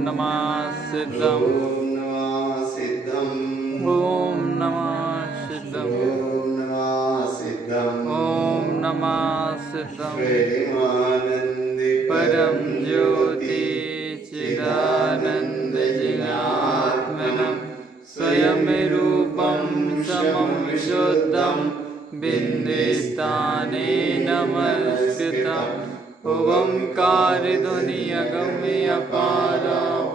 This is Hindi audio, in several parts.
नमः सिद्धम् ॐ नमः सिद्धम् ॐ नमः सिद्धम् ॐ नमः सिद्धम् ॐ नमः सिद्धम् प्रेमानन्दे परम परं ज्योति चिदानन्द चिदानन्दजिनात्मनं स्वयं रूपं समं विशुद्धं बिन्दिस्थानेन नमस्कृतम् ओंकारिध्वनिअगम्य अपार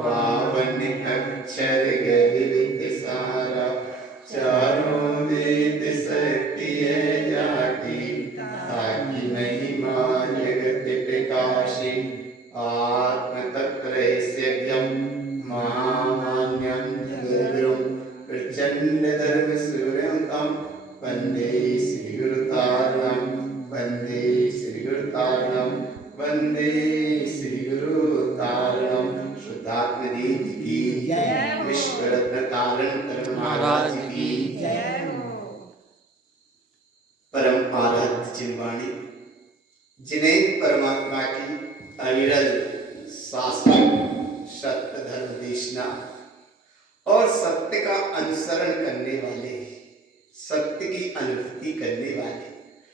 पावनि अक्षर गहित सारा चारों वेद शक्ति है जाती ताकि महिमा जगत प्रकाशी आत्म तत्रैस्यम् महामान्यं गुरुं प्रचंड धर्म सूर्यं तं वंदे श्री गुरुतारणं वंदे श्री गुरुतारणं वंदे श्री गुरुतारणं शुद्धात्म देव की विश्व रत्न तारण महाराज की परम आराध्य चिन्वाणी जिन्हें परमात्मा की अविरल शासन सत्य धर्म देशना और सत्य का अनुसरण करने वाले, सत्य की अनुभूति करने वाले,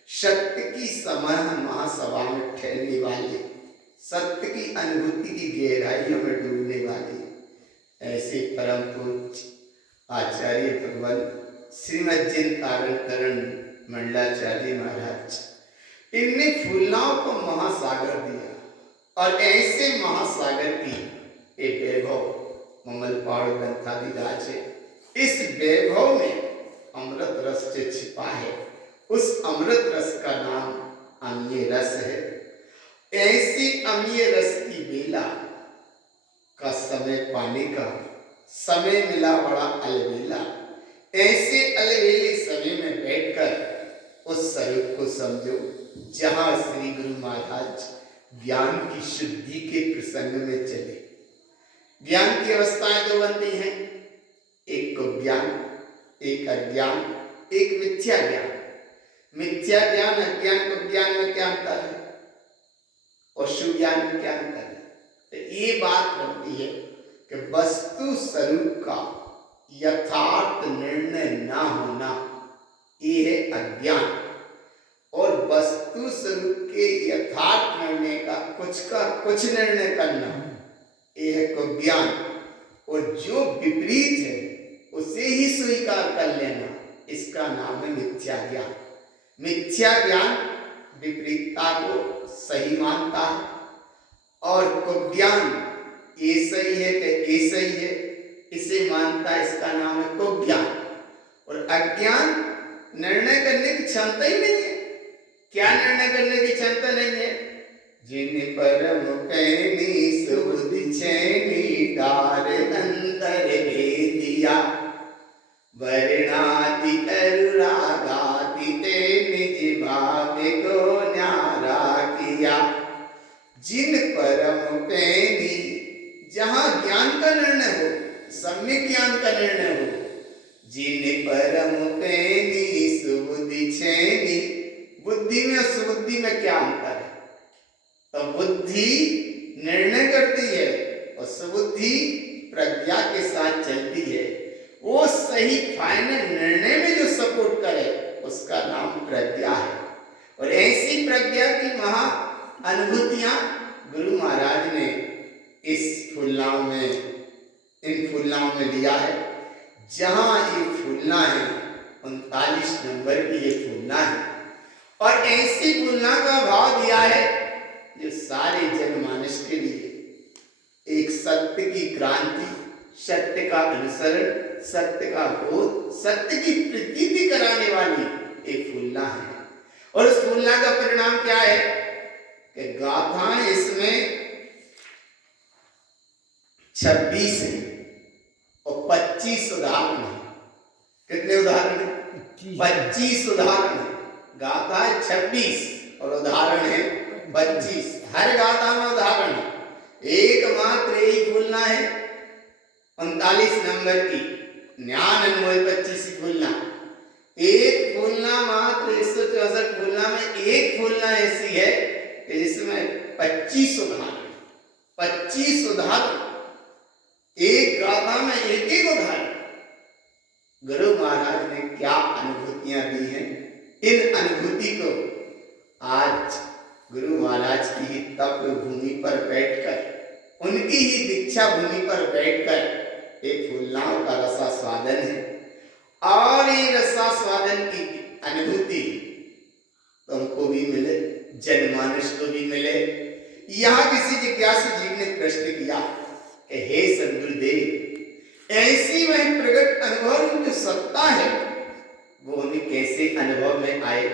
सत्य की महासभा में ठहरने वाले, सत्य की अनुभूति की गहराइयों में डूबने वाले ऐसे परम पूज्य आचार्य भगवान श्रीमद् जिन तारण तरण मंडलाचार्य महाराज, इनने फूलनाव को महासागर दिया और ऐसे महासागर की एक वैभव ममलपाड़ ग्रंथादिराज है। इस वैभव में अमृत रस जो छिपा है, उस अमृत रस का नाम अमीय रस है। ऐसी अमीय रस की बेला का समय पाने का समय मिला बड़ा अलबेला। ऐसे अलबेले समय में बैठकर उस स्वरूप को समझो जहां श्री गुरु महाराज ज्ञान की शुद्धि के प्रसंग में चले। ज्ञान की अवस्थाएं दो बनती हैं, एक को ज्ञान, एक अज्ञान, एक मिथ्या ज्ञान। मिथ्या ज्ञान अज्ञान को ज्ञान में क्या अंतर है और शुभ ज्ञान में क्या अंतर है? तो ये बात बनती है कि वस्तु स्वरूप का यथार्थ निर्णय ना होना, ये है अज्ञान। और वस्तु स्वरूप के यथार्थ निर्णय का कुछ निर्णय करना, ये है ज्ञान। और जो विपरीत है उसे ही स्वीकार कर लेना, इसका नाम है मिथ्या ज्ञान। मिथ्या ज्ञान विपरीतता को सही मानता है और कुज्ञान ये सही है कि ये सही है, इसे मानता है, इसका नाम है कुज्ञान। और अज्ञान निर्णय करने की क्षमता ही नहीं है। क्या निर्णय करने की क्षमता नहीं है? जिन परम पैनी सुबुद्धि चैनी डार अंतर भेदिया वर्णाति अनुरागाति ते निज भाव को न्यारा किया। जिन परम पैनी, जहां ज्ञान का निर्णय हो, सम्यक ज्ञान का निर्णय हो, जिन परम पैनी सुबुद्धि चैनी। बुद्धि में और सुबुद्धि में क्या अंतर है? तो बुद्धि निर्णय करती है और सुबुद्धि प्रज्ञा के साथ चलती है। वो सही फाइनल निर्णय में जो सपोर्ट करे उसका नाम प्रज्ञा है। और ऐसी प्रज्ञा की महा अनुभूतियां गुरु महाराज ने इस फूलनाव में, इन फूलनाव में लिया है। जहां ये फूलना है 39 नंबर की ये फूलना है और ऐसी फूलना का भाव दिया है जो सारे जनमानस के लिए एक सत्य की क्रांति, सत्य का अनुसरण, सत्य का बोध, सत्य की प्रतीति कराने वाली एक फूलना है। और उस फूलना का परिणाम क्या है कि गाथाएं इसमें 26 है और 25 उदाहरण है। कितने उदाहरण है? 25 उदाहरण है। गाथा 26 और उदाहरण है 25। हर गाथा में उदाहरण है। एकमात्र एक फूलना है 39 नंबर की ज्ञान अनुभव 25 फूलना। एक फूलना मात्र 164 फूलना में एक फूलना ऐसी है कि जिसमें 25 उदाहरण एक गाथा में एक एक उदाहरण गुरु महाराज ने क्या अनुभूतियां दी हैं। इन अनुभूति को आज गुरु महाराज की ही तप भूमि पर बैठकर, उनकी ही दीक्षा भूमि पर बैठकर एक फूलनाव का रसास्वादन है। और ये रसास्वादन की अनुभूति तुमको भी मिले, जनमानस को भी मिले। यहाँ किसी जिज्ञासु जीव ने प्रश्न किया कि हे सद्गुरुदेव, ऐसी वह प्रगट अनुभव की जो सत्ता है वो हमें कैसे अनुभव में आए,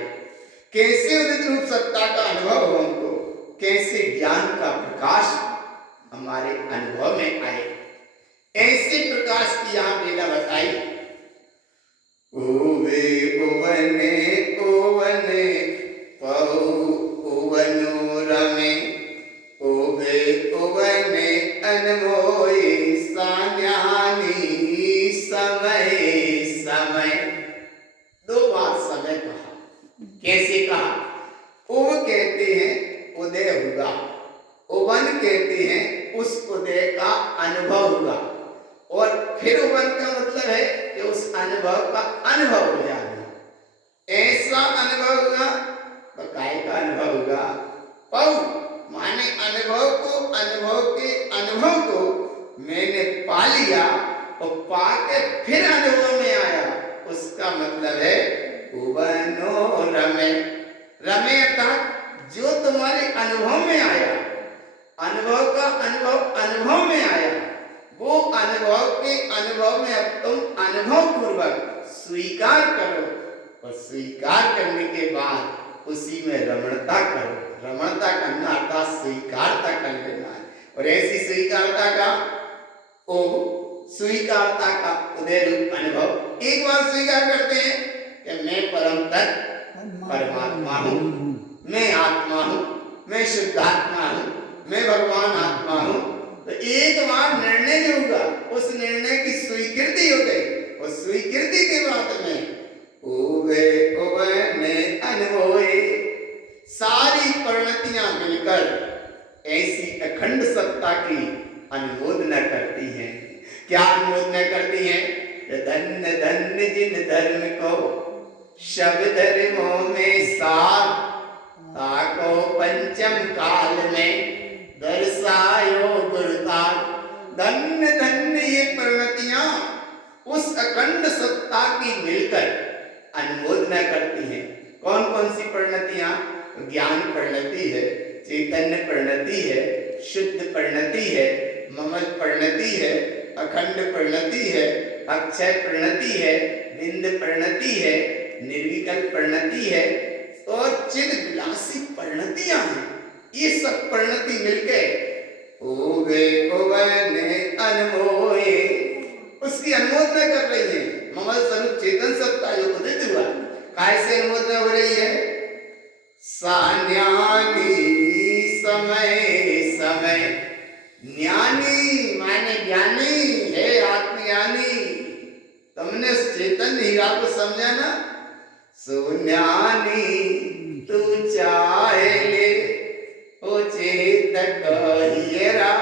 कैसे उदित रूप सत्ता का अनुभव हो हमको, कैसे ज्ञान का प्रकाश हमारे अनुभव में आए। ऐसे प्रकाश की यहाँ लीला बताई। ओवे ओवने ओवने पौ ओवनो रमे, ओवे ओवने अनमोई सान्यानी समय समय। दो बार समय कहा। कैसे कहा? ओव कहते हैं उदय हुआ, ओवन कहते हैं उस उदय का अनुभव हुआ, और फिर ओवन का मतलब है कि उस अनुभव का अनुभव हो जाना। ऐसा अनुभव हुआ तो काय का अनुभव हुआ? पौ माने अनुभव को, अनुभव के अनुभव को मैंने पा लिया और पाके फिर अनुभव में आया, उसका मतलब है उबनो रमे। रमे अर्थात जो तुम्हारे अनुभव में आया, अनुभव का अनुभव अनुभव में आया, वो अनुभव के अनुभव में अब तुम अनुभव पूर्वक स्वीकार करो, और स्वीकार करने के बाद उसी में रमणता करो। रमणता करना अर्थात स्वीकारता कर लेना है। और ऐसी स्वीकारता का ओ स्वीकारता का उदय रूप अनुभव एक बार स्वीकार करते हैं कि मैं परम तत्व परमात्मा हूँ, मैं आत्मा हूँ, मैं शुद्धात्मा हूँ, मैं भगवान आत्मा हूँ। तो एक बार निर्णय जो हुआ, उस निर्णय की स्वीकृति हो गई, और स्वीकृति के बाद में ओवे ओवे ने अनुभवे सारी परिणतियां मिलकर ऐसी अखंड सत्ता की अनुमोदना करती हैं। क्या अनुमोदना करती हैं? धन्य धन्य जिन धर्म को शब्द धर्मों में साथ ताको पंचम काल में दर्शायो गुरुता। धन्य धन्य ये परिणतियां उस अखंड सत्ता की मिलकर अनुमोदना करती हैं। कौन कौन सी परिणतियां? ज्ञान परिणति है, चैतन्य परिणति है, शुद्ध परिणति है, ममल परिणति है, अखंड परिणति है, अक्षय परिणति है, बिंद परिणति है, निर्विकल्प परिणति है, और चिद विलासी परिणतियां हैं। ये सब परिणति मिलके ओवे ओवने अनमोए उसकी अनुमोदना कर रही है। ममल स्वरूप चेतन सत्ता जो उदित हुआ, कैसे अनुमोदना हो रही है? सान्यानी समय समय। ज्ञानी माने ज्ञानी है, आत्मज्ञानी। तुमने उस चेतन हीरा को समझा ना? सोन्यानी तू चाहे ले ओ चेतक हीरा।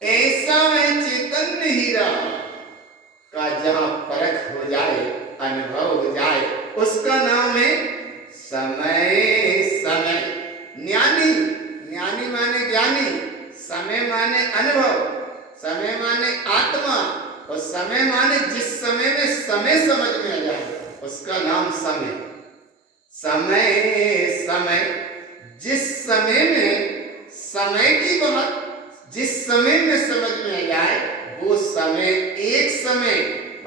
ऐसा मैं चैतन्य हीरा का जहां परख हो जाए, अनुभव हो जाए, उसका नाम है समय समय। ज्ञानी, ज्ञानी माने ज्ञानी, समय माने अनुभव, समय माने आत्मा, और समय माने जिस समय में समय समझ में आ जाए उसका नाम समय। समय समय जिस समय में समय की बात जिस समय में समझ में आ जाए वो समय एक समय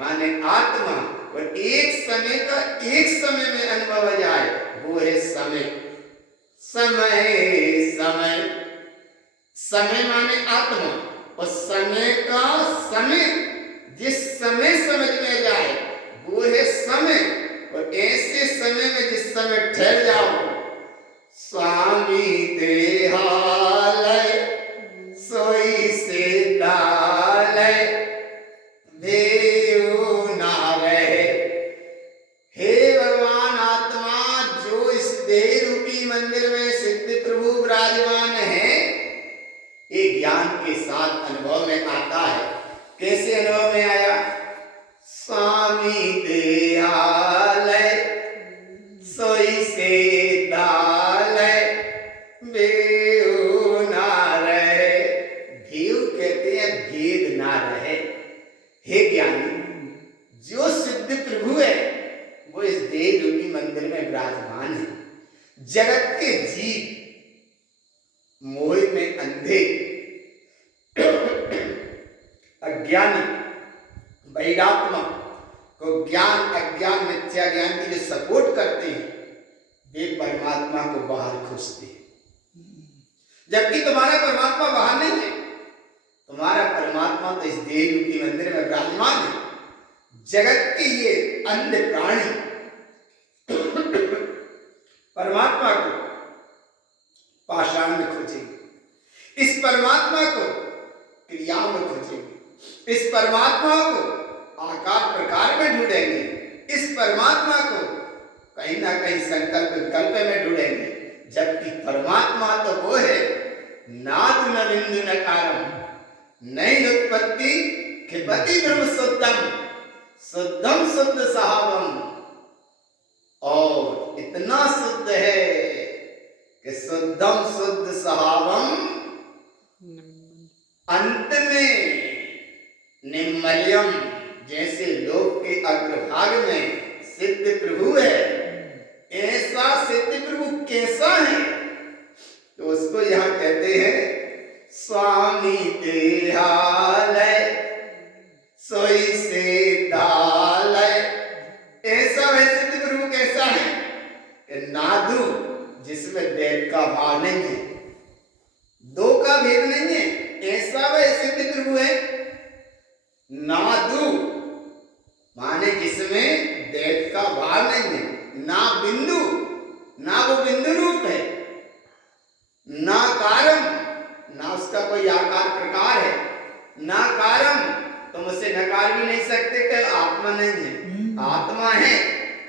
माने आत्मा, और एक समय का एक समय में अनुभव आ जाए वो है समय। समय समय समय माने आत्मा, और समय का समय जिस समय समझ में जाए वो है समय। और ऐसे समय में जिस समय ठहर जाओ, स्वामी देहालय सोई से दालय देव ना रहे। हे भगवान आत्मा, जो इस देह रूपी मंदिर में सिद्ध प्रभु विराजमान है, ये ज्ञान के साथ कैसे अनुभव में आया? स्वामी देहालय सोई से दालय बेऊ ना रहे। भेव कहते हैं भेद ना रहे। हे ज्ञानी, जो सिद्ध प्रभु है वो इस देह रूपी मंदिर में विराजमान है। जगत के जीव मोह में अंधे अज्ञानी वैरात्मा को ज्ञान अज्ञान मिथ्या ज्ञान की जो सपोर्ट करते हैं वे परमात्मा को बाहर खोजते हैं। जबकि तुम्हारा परमात्मा बाहर नहीं है, तुम्हारा परमात्मा तो इस देह रूपी मंदिर में विराजमान है। जगत के ये अंध प्राणी परमात्मा को पाषाण में खोजेंगे, इस परमात्मा को क्रियाओं में खोजेंगे, इस परमात्मा को आकार प्रकार में ढूंढेंगे, इस परमात्मा को कहीं ना कहीं संकल्प विकल्प में ढूंढेंगे। जबकि परमात्मा तो वो है नाद न बिंदु न कारम नई उत्पत्ति खिपति ब्रह्म शुद्धम शुद्धम शुद्ध सहावम। और इतना शुद्ध है कि शुद्धम शुद्ध सहावम अंत में निम्मल्यम। जैसे लोक के अग्रभाग में सिद्ध प्रभु है, ऐसा सिद्ध प्रभु कैसा है? तो उसको यहाँ कहते हैं स्वामी देहालय सोई से दालय। ऐसा वह सिद्ध प्रभु कैसा है कि नादु जिसमें देव का भाव नहीं है, दो का भेद नहीं है, ऐसा वह सिद्ध प्रभु है। नादु माने जिसमें देव का भाव नहीं है, ना बिंदु, ना वो बिंदु रूप है, ना कारम, ना उसका कोई आकार प्रकार है, ना कारम, तुम उसे नकार भी नहीं सकते कि आत्मा नहीं है। आत्मा है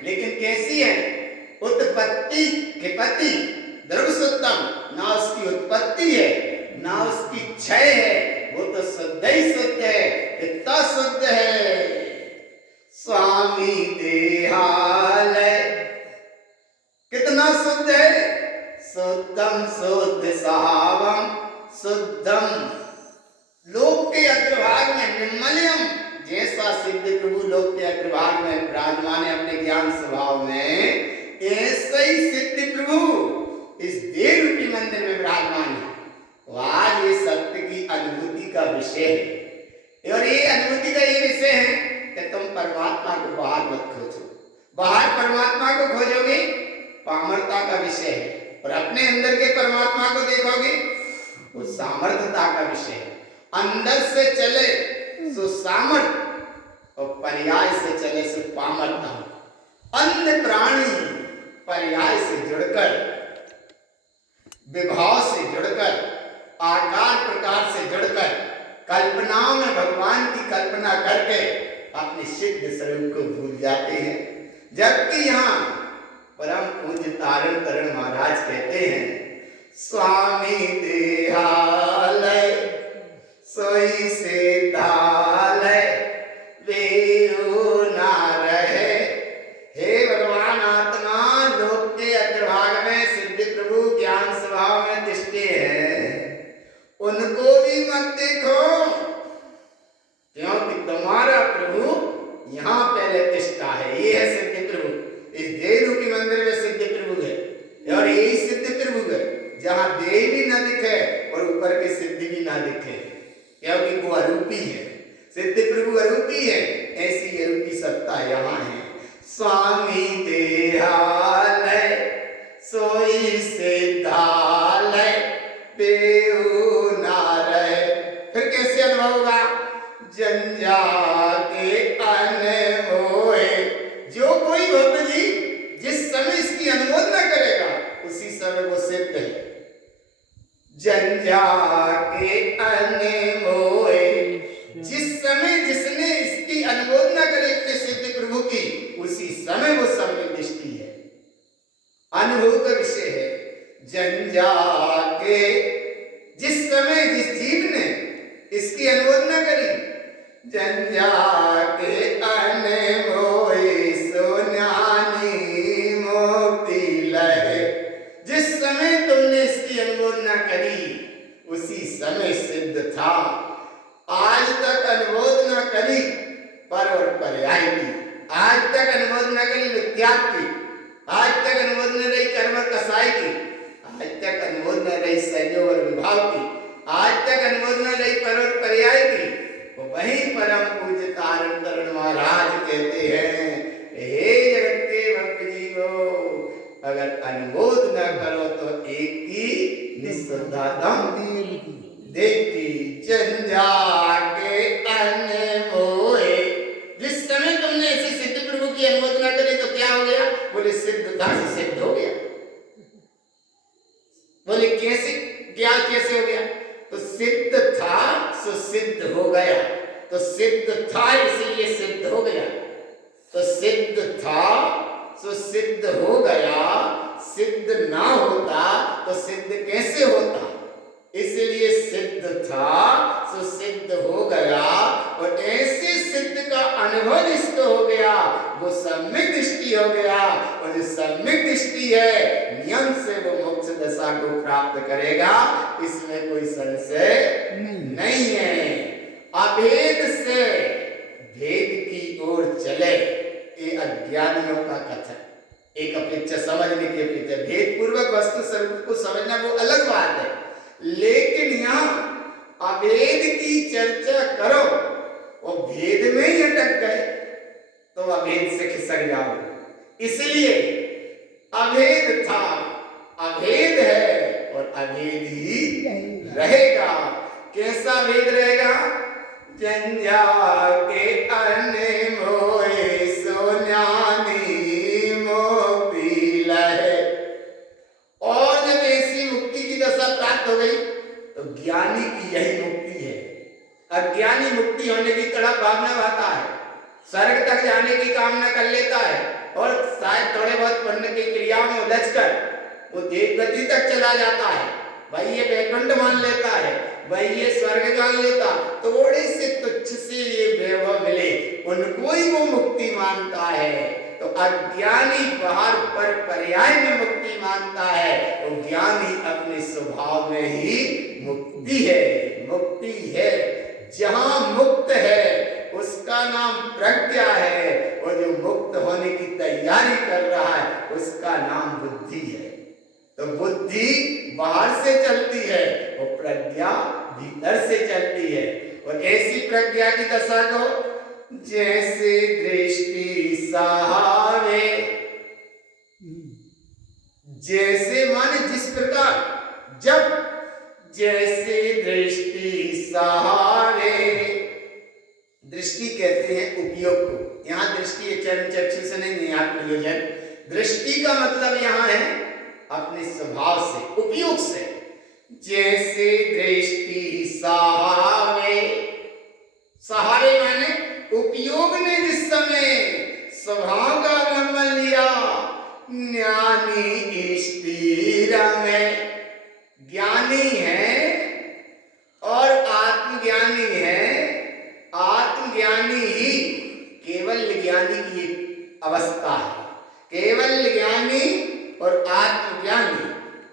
लेकिन कैसी है? उत्पत्ति खिपति द्रव्य शुद्धम, ना उसकी उत्पत्ति है ना उसकी क्षय है, वो तो शुद्ध ही शुद्ध है, इतना शुद्ध है। स्वामी देहालय कितना शुद्ध है? शुद्धम शुद्ध सहावम शुद्धम। लोक के अग्रभाग में निर्मल्यम, जैसा सिद्ध प्रभु लोक के अग्रभाग में विराजमान है अपने ज्ञान स्वभाव में, ऐसे ही सिद्ध प्रभु इस देह रूपी मंदिर में विराजमान है। तो आज ये सत्य की अनुभूति का विषय है। और ये अनुभूति का ये विषय है कि तुम परमात्मा को बाहर मत खोजो। बाहर परमात्मा को खोजोगे पामरता का विषय है, और अपने अंदर के परमात्मा को देखोगे वो सामर्थ्यता का विषय है। अंदर से चले सो सामर्थ, और पर्याय से चले सो पामरता। अंध प्राणी पर्याय से जुड़कर, विभाव से जुड़कर, आकार प्रकार से जुड़कर, कल्पनाओं में भगवान की कल्पना करके अपने सिद्ध स्वरूप को भूल जाते हैं। जबकि यहाँ परम पूज्य तारण तरण महाराज कहते हैं स्वामी देहालय सोई से दालय बेऊ ना रहे। हे भगवान आत्मा लोक के अग्रभाग में सिद्ध प्रभु ज्ञान स्वभाव में दृष्टि है, उनको भी मत देखो, क्योंकि तुम्हारा प्रभु यहाँ पहले तिष्ठा है। ये है सिद्ध प्रभु, इस देह रूपी मंदिर में सिद्ध प्रभु है। और यही सिद्ध प्रभु है जहाँ देह भी ना दिखे और ऊपर के सिद्ध भी ना दिखे, क्योंकि वो अरूपी है। सिद्ध प्रभु अरूपी है, ऐसी अरूपी सत्ता यहाँ है। स्वामी देहालय सोई से दालय बेऊ ना रहे। फिर कैसे अनुभव होगा? जंजा के अनमोहे। जो कोई भक्त जी जिस समय इसकी अनुमोदना करेगा उसी समय वो सिद्ध है। जंजा के अनमोहे, जिस समय जिसने इसकी अनुमोदना करे अपने सिद्ध प्रभु की, उसी समय वो सम्यक दृष्टि है, अनुभव का विषय है। जंजा के, जिस समय जिस जीव ने इसकी अनुमोदना करी, जंजाके अनमोई सोन्यानी मोती लहे। जिस समय तुमने इसकी अनुमोदना करी उसी समय सिद्ध था। आज तक अनुमोदना करी पर और पर्याय की, आज तक अनुमोदना करी मिथ्यात्व की, आज तक अनुमोदना रही कर्म कसाई की, आज तक अनुमोदना रही संयोग और विभाव की, आज तक अनुमोदना रही पर और पर्याय की। तो वही परम पूज्य तारण तरण महाराज कहते हैं, हे जगत के भक्त जीवो, अगर अनुमोदना करो तो एक की निस्संदेह देखी जंजाके अनमोए। जिस समय तुमने ऐसे सिद्ध प्रभु की अनुमोदना करी तो क्या हो गया? बोले सिद्धता से सिद्ध हो गया। बोले कैसे? क्या कैसे हो गया? तो सिद्ध था सो सिद्ध हो गया। तो सिद्ध था इसलिए सिद्ध हो गया। तो सिद्ध था सो सिद्ध हो गया। सिद्ध ना होता तो सिद्ध कैसे होता? इसलिए सिद्ध था सो सिद्ध हो गया। और ऐसे सिद्ध का अनुभव जिसको हो गया वो सम्यक दृष्टि हो गया। और जो सम्यक दृष्टि है नियम से वो मोक्ष दशा को प्राप्त करेगा, इसमें कोई संशय नहीं है। अभेद से भेद की ओर चले, ये अज्ञानियों का कथन। एक अपेक्षा समझने की अपेक्षा, भेद पूर्वक वस्तु स्वरूप को समझना वो अलग बात है, लेकिन यहाँ अभेद की चर्चा करो और भेद में ही अटक गए तो अभेद से खिसक जाओगे। इसलिए अभेद था, अभेद है और अभेद ही रहेगा। कैसा भेद रहेगा? जंजाके अनमोए सोन्यानी मोती लहे। और जब ऐसी मुक्ति की दशा प्राप्त हो गई तो ज्ञानी की यही मुक्ति है। अज्ञानी मुक्ति होने की तड़प भावना भाता है, स्वर्ग तक जाने की कामना कर लेता है और शायद थोड़े बहुत पुण्य की क्रिया में उलझकर वो देव गति तक चला जाता है। भाई ये बैकुंठ मान लेता है, भाई ये स्वर्ग मान लेता, थोड़े से तुच्छ से ये वैभव मिले उनको ही वो मुक्ति मानता है। तो अज्ञानी बाहर पर पर्याय में मुक्ति मानता है, तो ज्ञानी अपने स्वभाव में ही मुक्ति है। मुक्ति है, जहां मुक्त है उसका नाम प्रज्ञा है, और जो मुक्त होने की तैयारी कर रहा है उसका नाम बुद्धि है। तो बुद्धि बाहर से चलती है और प्रज्ञा भीतर से चलती है। और ऐसी प्रज्ञा की दशा को जैसे दृष्टि सहारे, जैसे माने जिस प्रकार, जब जैसे दृष्टि सहारे, दृष्टि कहते हैं उपयोग को। यहाँ दृष्टि चरण चक्षु से नहीं है, आप प्रयोजन। दृष्टि का मतलब यहाँ है अपने स्वभाव से, उपयोग से। जैसे दृष्टि सहारे, सहारे माने उपयोग ने जिस समय स्वभाव का अवलंबन लिया, ज्ञानी स्थिर में, ज्ञानी है और आत्मज्ञानी है। आत्मज्ञानी ही केवल ज्ञानी की अवस्था है। केवल ज्ञानी और आत्मज्ञानी,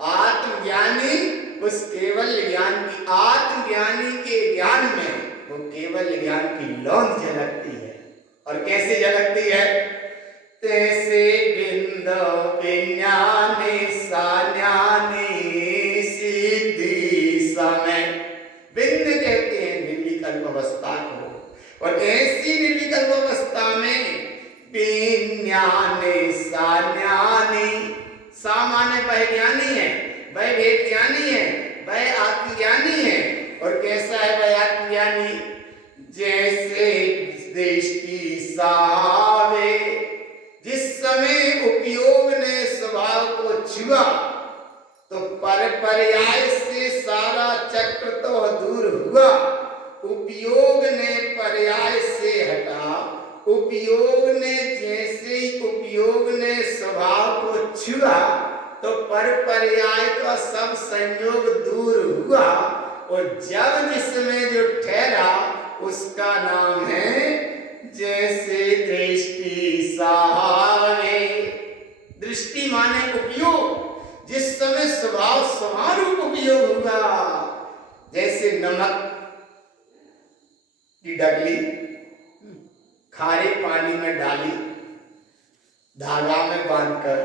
आत्मज्ञानी उस केवल ज्ञान की, आत्मज्ञानी के ज्ञान में वो केवल ज्ञान की लौंद झलकती है। और कैसे झलकती है? तैसे बिंदु विज्ञानी सान्यानी सिद्धि समय। बिंद कहते हैं निर्विकल्प अवस्था को, और ऐसी निर्विकल्प अवस्था में विज्ञानी सान्यानी, सामान्य वह ज्ञानी है, वह वेद ज्ञानी है, वह आत्मज्ञानी है। और कैसा है वह आत्मज्ञानी? जैसे दृष्टि सहारे, जिस समय उपयोग ने स्वभाव को छुआ तो पर पर्याय से सारा चक्र तो दूर हुआ। उपयोग ने पर्याय से हटा, उपयोग ने जैसे ही उपयोग ने स्वभाव को छुआ तो पर पर्याय का सब संयोग दूर हुआ। और जब जिसमें जो ठहरा उसका नाम की डगली खारे पानी में डाली धागा में बांधकर,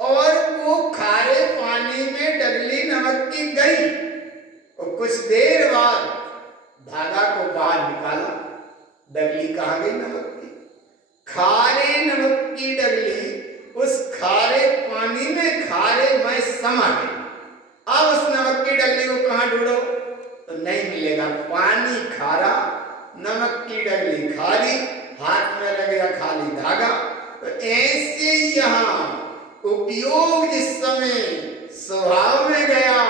और वो खारे पानी में डगली नमक की गई, और कुछ देर बाद धागा को बाहर निकाला, डगली कहाँ गई? नमक की। खारे नमक की डगली उस खारे पानी में खारे में समा गई। अब उस नमक की डगली को कहाँ ढूंढो? तो नहीं मिलेगा। पानी खारा, नमक की डगली खारी, हाथ में लगेगा खाली धागा। तो ऐसे यहाँ उपयोग जिस समय स्वभाव में गया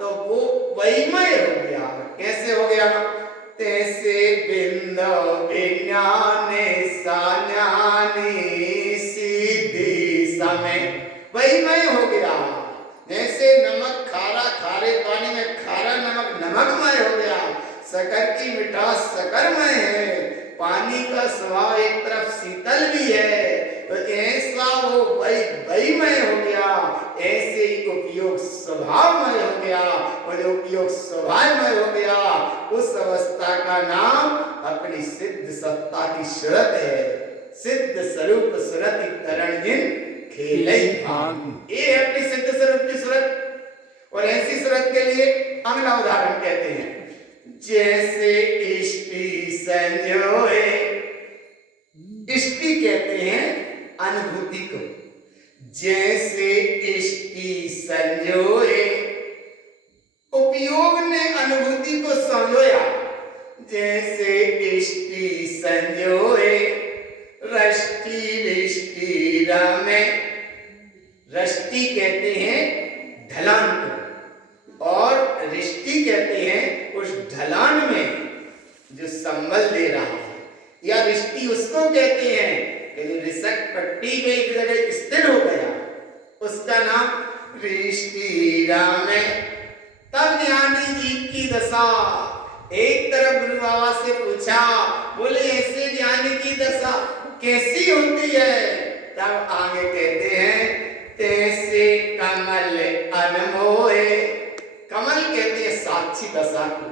तो वो वैमय हो गया। कैसे हो गया? तैसे बिंदु विज्ञाने सान्यानी सीधी समय वैमय हो गया। जैसे नमक खारा, खारे पानी में खारा नमक नमकमय हो गया, शक्कर की मिठास शक्करमय है, पानी का स्वभाव एक तरफ शीतल भी है, तो ऐसा वो वैमय हो गया। ऐसे ही उपयोग स्वभावमय हो गया, और उपयोग स्वभावमय हो गया, उस अवस्था का नाम अपनी सिद्ध सत्ता की सुरत है। सिद्ध स्वरूप सुरति तरण जिन खेलई भाग, ये है अपनी सिद्ध स्वरूप की सुरत। और ऐसी सुरत के लिए अगला उदाहरण कहते हैं, जैसे इष्टि संजोए। इष्टि कहते हैं अनुभूति को। जैसे इष्टि संजोए, उपयोग ने अनुभूति को संजोया। जैसे इष्टि संजोए रष्टि रिष्टि रमे। रष्टि कहते हैं ढलान को, और रिष्टि कहते हैं उस ढलान में जो संबल दे रहा है। या रिष्टि उसको कहते हैं कि जो रिसक पट्टी में एक जगह स्थिर हो गया, उसका नाम रिष्टि रामे। तब ज्ञानी जीव की दशा, एक तरफ गुरु बाबा से पूछा, बोले ऐसे ज्ञानी की दशा कैसी होती है? तब आगे कहते हैं, तैसे कमल अनमोए। कमल कहते हैं साक्षी दशा को।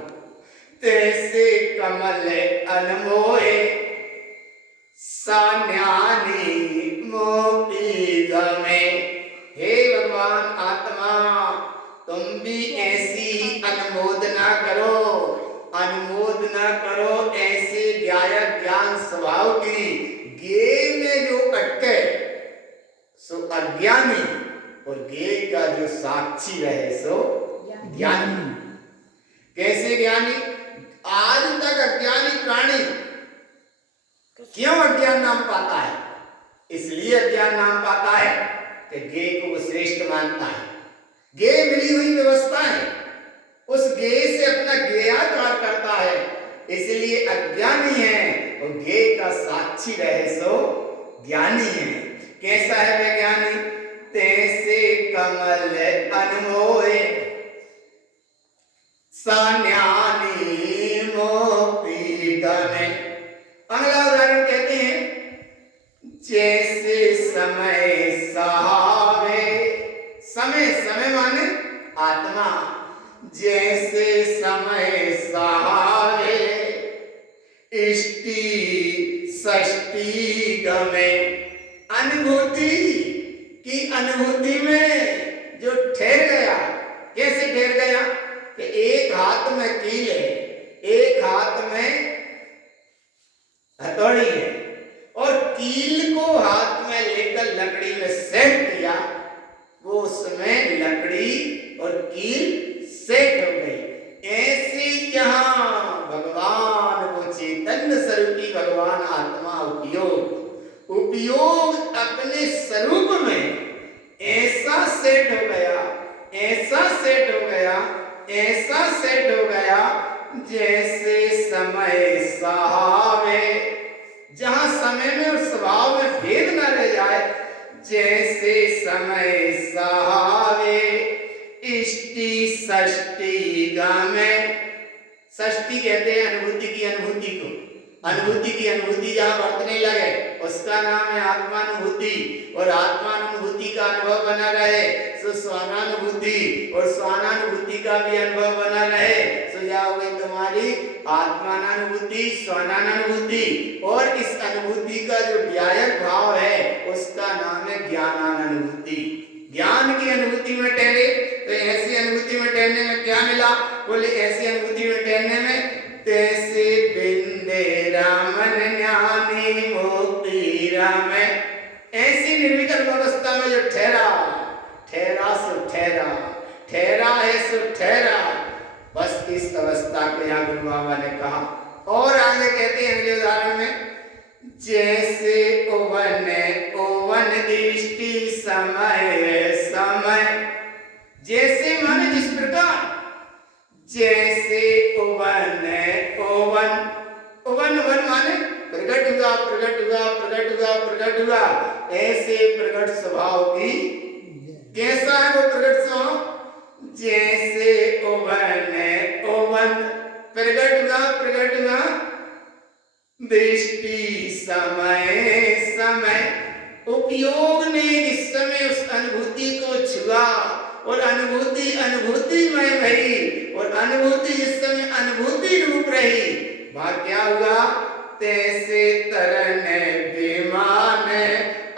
तैसे कमल अनमोए सान्यानी मोती गमे। हे भगवान आत्मा, तुम भी ऐसी अनुमोदना करो, अनुमोदना करो ऐसे ज्ञायक ज्ञान स्वभाव की। गे में जो अटके सो अज्ञानी, और गे का जो साक्षी रहे सो ज्ञानी। कैसे ज्ञानी? आज तक अज्ञानी प्राणी क्यों अज्ञान नाम पाता है? इसलिए अज्ञान नाम पाता है कि गे को वो श्रेष्ठ मानता है। गे मिली हुई व्यवस्था है, उस गे से अपना ज्ञेयाकार करता है, इसलिए अज्ञानी है। और गे का साक्षी रहे सो ज्ञानी है। कैसा है वे ज्ञानी? तैसे कमल अनमोए सान्यानी मोती गमे। अगला उदाहरण कहते हैं, जैसे समय सहावे। समय, समय माने आत्मा। जैसे समय सहावे इष्टि षष्टि गमे। अनुभूति की अनुभूति में जो ठहर गया। कैसे ठहर गया? कि एक हाथ में कील है, एक हाथ में हथौड़ी है, और कील को हाथ में लेकर लकड़ी में सेट किया, वो उसमें लकड़ी और कील सेट हो गई। ऐसे यहाँ भगवान वो चैतन्य स्वरूपी भगवान आत्मा उपयोग अपने स्वरूप में ऐसा सेट हो गया, ऐसा सेट हो गया, ऐसा सेट हो गया, जैसे समय सहावे। जहां समय में और स्वभाव में भेद न रह जाए। जैसे समय सहावे इष्टि षष्टि गमे। षष्टि कहते हैं अनुभूति की अनुभूति को। अनुभूति की अनुभूति जहां बरतने लगे उसका नाम है आत्मानुभूति, और आत्मानुभूति का अनुभव बना रहे सो स्वानानुभूति, और स्वानानुभूति का भी अनुभव बना रहे सो क्रिया हो गई तुम्हारी आत्मानुभूति, स्वानानुभूति, और इस अनुभूति का जो व्यायक भाव है उसका नाम है ज्ञानानुभूति। ज्ञान की अनुभूति में ठहरे तो ऐसी अनुभूति में ठहरने में क्या मिला? बोले ऐसी अनुभूति में ठहरने में तैसे बिंदे रामन ज्ञानी मोती राम, ऐसी निर्विकल्प अवस्था में जो ठहरा, ठहरा सो ठहरा, ठहरा है सो ठहरा, बस इस अवस्था को यहाँ गुरु बाबा ने कहा। और आगे कहते हैं अगले उदाहरण में, जैसे ओवन ओवन दृष्टि समय समय, जैसे माने जिस प्रकार, जैसे ओवन ओवन, ओवन ओवन माने प्रकट हुआ प्रकट हुआ प्रकट हुआ प्रकट हुआ, ऐसे प्रकट स्वभाव की, कैसा है वो प्रकट स्वभाव? जैसे ओवन ओवन प्रकट हुआ दृष्टि समय समय, उपयोग ने जिस समय उस अनुभूति को छुआ और अनुभूति अनुभूति में भरी, और अनुभूति जिस समय अनुभूति रूप रही, वहां क्या हुआ? तैसे तरन विमान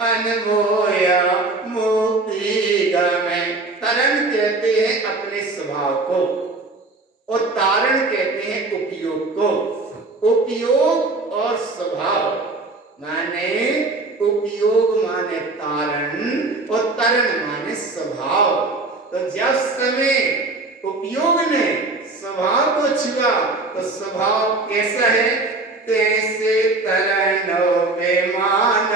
अनमोया मोती गमे। तरन कहते हैं अपने स्वभाव को और तारण कहते हैं उपयोग को। उपयोग और स्वभाव माने उपयोग माने तारण और तरण माने स्वभाव। तो जब समय उपयोग ने स्वभाव को छुआ तो स्वभाव कैसा है? तैसे तरण विमान,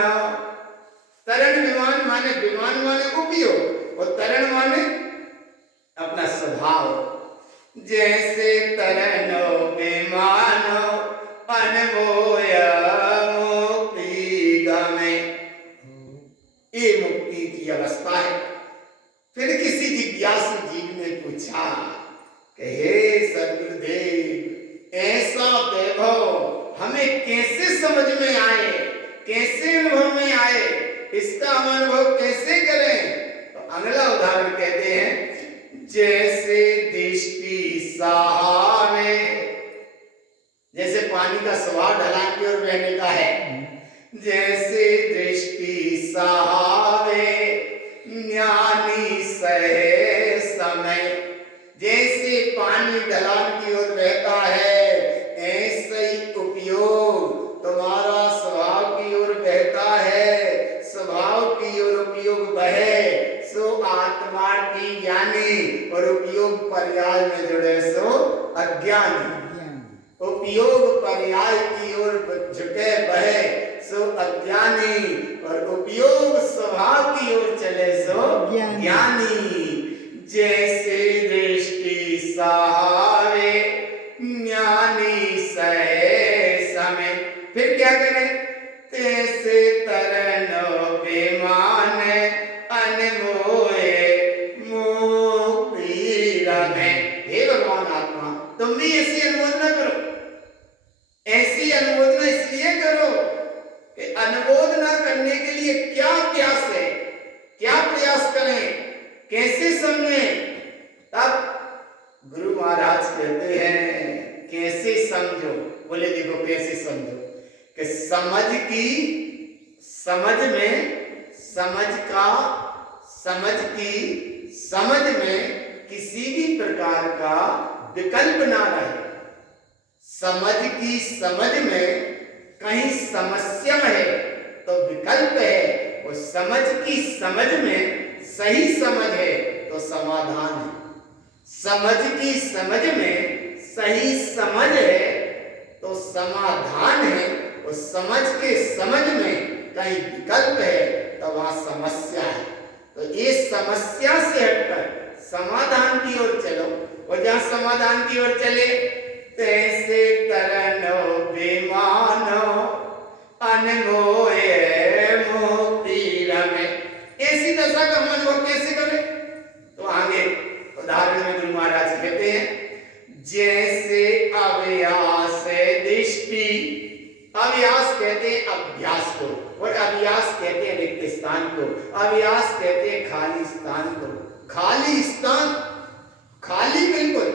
तरण विमान माने विमान माने उपयोग और तरण माने अपना स्वभाव। जैसे तरण विमान अनमोय मुक्ति गमे, ये मुक्ति की अवस्था है। फिर किसी जिज्ञासु जीव ने पूछा कि हे सद्गुरुदेव, ऐसा वैभव हमें कैसे समझ में आए, कैसे अनुभव में आए, इसका हम अनुभव कैसे करें? तो अगला उदाहरण कहते हैं, जैसे दृष्टि सहावे, जैसे पानी का स्वभाव ढलान की ओर बहने का है, जैसे दृष्टि सहावे ज्ञानी सहे समय, जैसे पानी ढलान की ओर बहता है ऐसे ही उपयोग तुम्हारा स्वभाव की ओर बहता है, स्वभाव की ओर उपयोग बहे सो आत्मार्थी ज्ञानी, और उपयोग पर्याय में जुड़े सो अज्ञानी। उपयोग पर्याय की ओर झुके बहे सो अज्ञानी, और उपयोग स्वभाव की ओर चले सो ज्ञानी। जैसे दृष्टि सहावे ज्ञानी सहे समय, फिर क्या करें? तैसे तरन विमान अनमोए मुक्ति रमे। हे भगवान आत्मा, तुम भी ऐसी अनुमोदना करो, ऐसी अनुमोदना इसलिए करो कि अनुमोदना करने के लिए क्या प्रयास है, क्या प्रयास करें, कैसे समझें? तब गुरु महाराज कहते हैं कैसे समझो। बोले देखो कैसे समझो कि समझ की, समझ में, समझ का, समझ की समझ में किसी भी प्रकार का विकल्प ना रहे। समझ की समझ में कहीं समस्या है तो विकल्प है, और समझ की समझ में सही समझ है तो समाधान है। समझ की समझ में सही समझ है तो समाधान है, और समझ के समझ में कहीं विकल्प है तो वहां समस्या है। तो ये समस्या से हटकर समाधान की ओर चलो, और जहां समाधान की ओर चले तैसे तरनो विमानो अनमोए मुक्ति रमे। ऐसी दशा का हम अनुभव कैसे करें? तो आगे उदाहरण में गुरु महाराज कहते हैं, जैसे अभ्यास दृष्टि, अभ्यास कहते हैं अभ्यास को, और अभ्यास कहते हैं रिक्त स्थान को, अभ्यास कहते हैं खाली स्थान को। खाली स्थान, खाली बिल्कुल,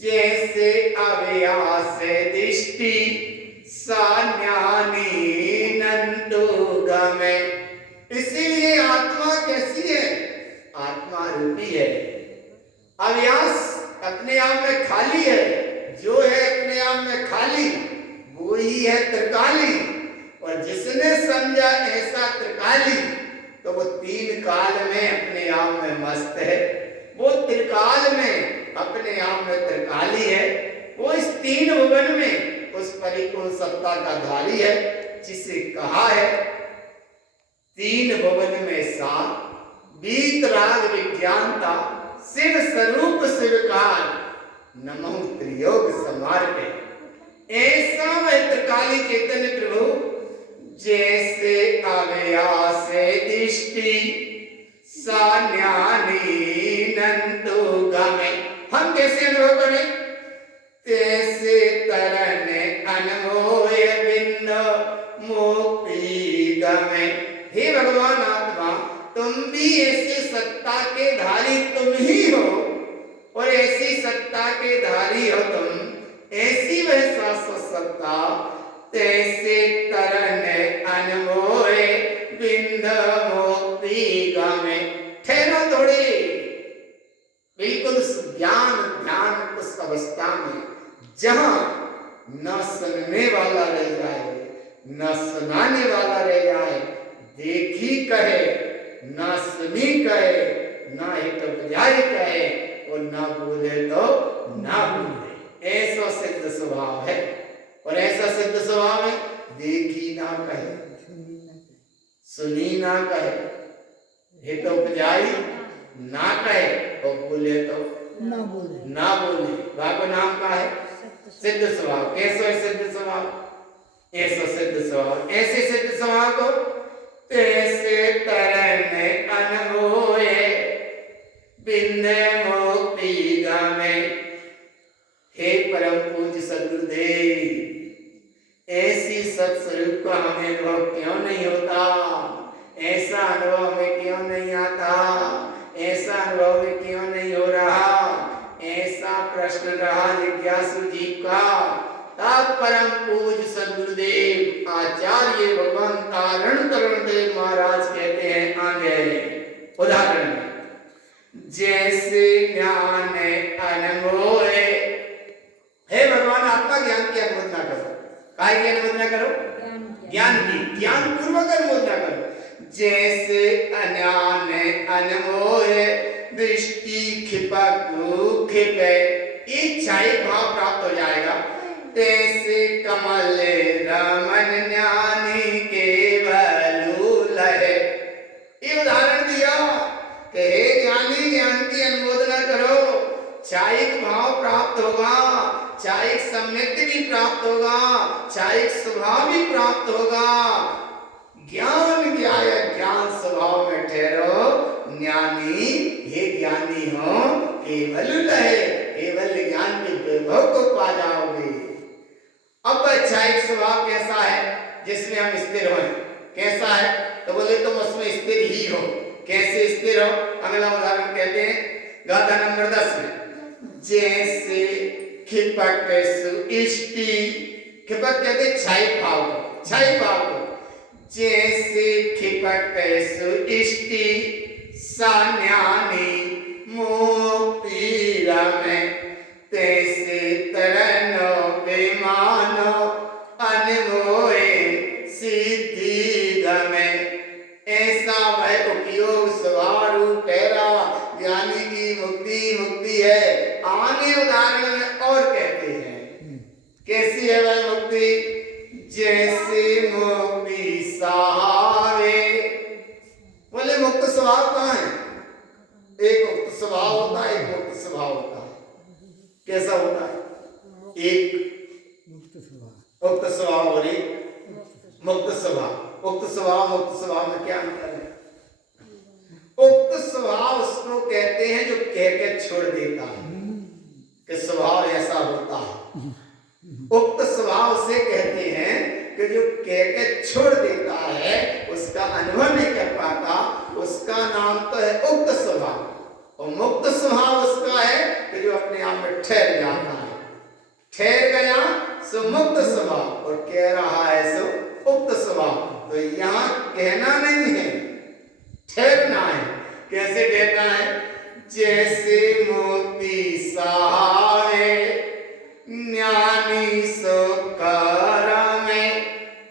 जैसे अव्यास दृष्टि सान्यानी नंदोगमे। इसीलिए आत्मा कैसी है? आत्मा रूपी है। अव्यास अपने आप में खाली है, जो है अपने आप में खाली वो ही है त्रिकाली। और जिसने समझा ऐसा त्रिकाली तो वो तीन काल में अपने आप में मस्त है, वो त्रिकाल में अपने आप में त्रिकाली है, वो इस तीन भुवन में उस परिपूर्ण सत्ता का धारी है, जिसे कहा है तीन भुवन में सा वीतराग विज्ञानता शिव स्वरूप शिवकार नमो त्रियोग समार्पे। ऐसा वह त्रिकाली चैतन्य प्रभु जैसे अव्यास दृष्टि सान्यानी नंदोगमे। हम कैसे अनुभव करें? तैसे तरने अनमोय बिंद मोक्ति गमे। हे भगवान आत्मा, तुम भी ऐसी सत्ता के धारी तुम ही हो, और ऐसी सत्ता के धारी हो तुम, ऐसी वह शाश्वत सत्ता तैसे तरने अनमोय बिंद मोक्ति गमे। ठहरो थोड़ी, बिल्कुल ज्ञान ध्यान उस अवस्था में जहां न सुनने वाला रह जाए, न सुनाने वाला रह जाए, देखी कहे ना सुनी कहे, ना ही तो बजाई कहे, और ना बोले तो ना बोले। ऐसा सिद्ध स्वभाव है। और ऐसा सिद्ध स्वभाव है देखी ना कहे, सुनी ना कहे, हित उपजाई ना कहे, और बोले तो ना बोले। बाबा नाम का है सिद्ध स्वभाव। कैसा है सिद्ध स्वभाव? ऐसा सिद्ध स्वभाव, ऐसे सिद्ध स्वभाव को तैसे तरने अनमोय बिंद मोक्ति गमे। हे परम पूज्य सद्गुरुदेव, ऐसी सत्स्वरूप का हमें अनुभव क्यों नहीं होता? ऐसा अनुभव हमें क्यों नहीं आता? ऐसा अनुभव में क्यों नहीं हो रहा? ऐसा प्रश्न रहा जिज्ञासु जीव का। तब परम पूज्य सद्गुरुदेव आचार्य भगवान तारण तरुण देव महाराज कहते हैं आगे उदाहरण में, जैसे ज्ञान अनमोय। हे भगवान, आत्मा ज्ञान की अनुमोदना करो। काय की अनुमोदना करो? ज्ञान की, ज्ञान पूर्वक अनुमोदना करो। जैसे अज्ञान अनमोय दृष्टि खिपक खिपे, इच्छाई भाव प्राप्त हो जाएगा। तैसे कमल रमन ज्ञानी केवल लहे। ये उदाहरण दिया कि हे ज्ञानी, ज्ञान की अनुमोदना करो, चाइक भाव प्राप्त होगा, चाइक सम्यक भी प्राप्त होगा, चाइक स्वभाव भी प्राप्त होगा। ज्ञान क्या है? ज्ञान स्वभाव में ठहरो ज्ञानी, हे ज्ञानी हो केवल लहे, केवल ज्ञान के वैभव को पा जाओगे। अब अच्छा एक स्वभाव कैसा है जिसमें हम स्थिर हो? कैसा है? तो बोले तुम उसमें स्थिर ही हो। कैसे स्थिर हो? अगला उदाहरण कहते हैं गाथा नंबर 10 में, जैसे खिपक सुइष्टि। खिपक कहते छाई भाव को, छाई भाव को। जैसे खिपक सुइष्टि सान्यानी मोक्ति रमे। तैसे तरनो विमानो अनमोय सिद्धि गमे। ऐसा वह उपयोग स्वभाव ठहरा ज्ञानी की मुक्ति मुक्ति है। आगे उदाहरण में और कहते हैं कैसी है वह मुक्ति? जैसे मुक्ति सहावे। बोले मुक्त स्वभाव कहाँ है? एक मुक्त स्वभाव होता है, एक मुक्त स्वभाव होता है। कैसा होता है? एक मुक्त स्वभाव और एक मुक्त स्वभाव। उक्त स्वभाव में क्या अंतर है? उक्त स्वभाव उसको कहते हैं जो कह के छोड़ देता है कि स्वभाव ऐसा होता है। उक्त स्वभाव उसे कहते हैं कि जो कह के छोड़ देता है, उसका अनुभव नहीं कर पाता, उसका नाम तो है उक्त स्वभाव। और मुक्त स्वभाव उसका है कि जो अपने आप में ठहर जाता ठहर गया सो मुक्त स्वभाव और कह रहा है सो उक्त स्वभाव। तो यहाँ कहना नहीं है, ठहरना है। कैसे ठहरना है? जैसे मोती सहावे ज्ञानी सो करमे।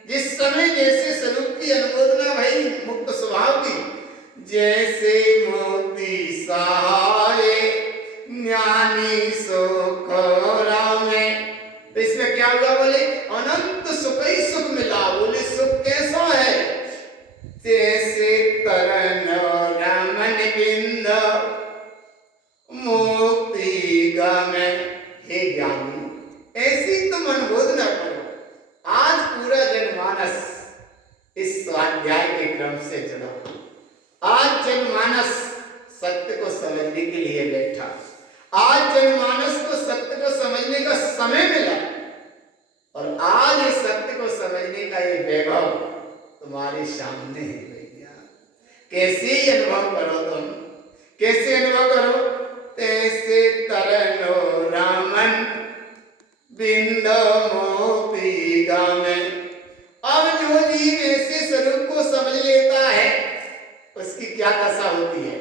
जिस समय जैसे स्वरूप की अनुमोदना भई मुक्त स्वभाव की, जैसे मोती सहावे ज्ञानी सो करमे। तो इसमें क्या हुआ? बोले अनंत सुख ही सुख मिला। बोले सुख कैसा है? जैसे तरन रमन बिंद मुक्ति गमे। हे ज्ञानी, ऐसी तुम अनुबोधना करो। आज पूरा जनमानस इस स्वाध्याय के क्रम से जुड़ा। आज जनमानस सत्य को समझने के लिए बैठा। आज जनमानस को सत्य को समझने का समय मिला और आज इस सत्य को समझने का ये वैभव तुम्हारे सामने है भैया। कैसे अनुभव करो तुम? कैसे अनुभव करो? तैसे तरनो रामन बिंद मोती गामे। अब जो जीव ऐसे स्वरूप को समझ लेता है उसकी क्या दशा होती है?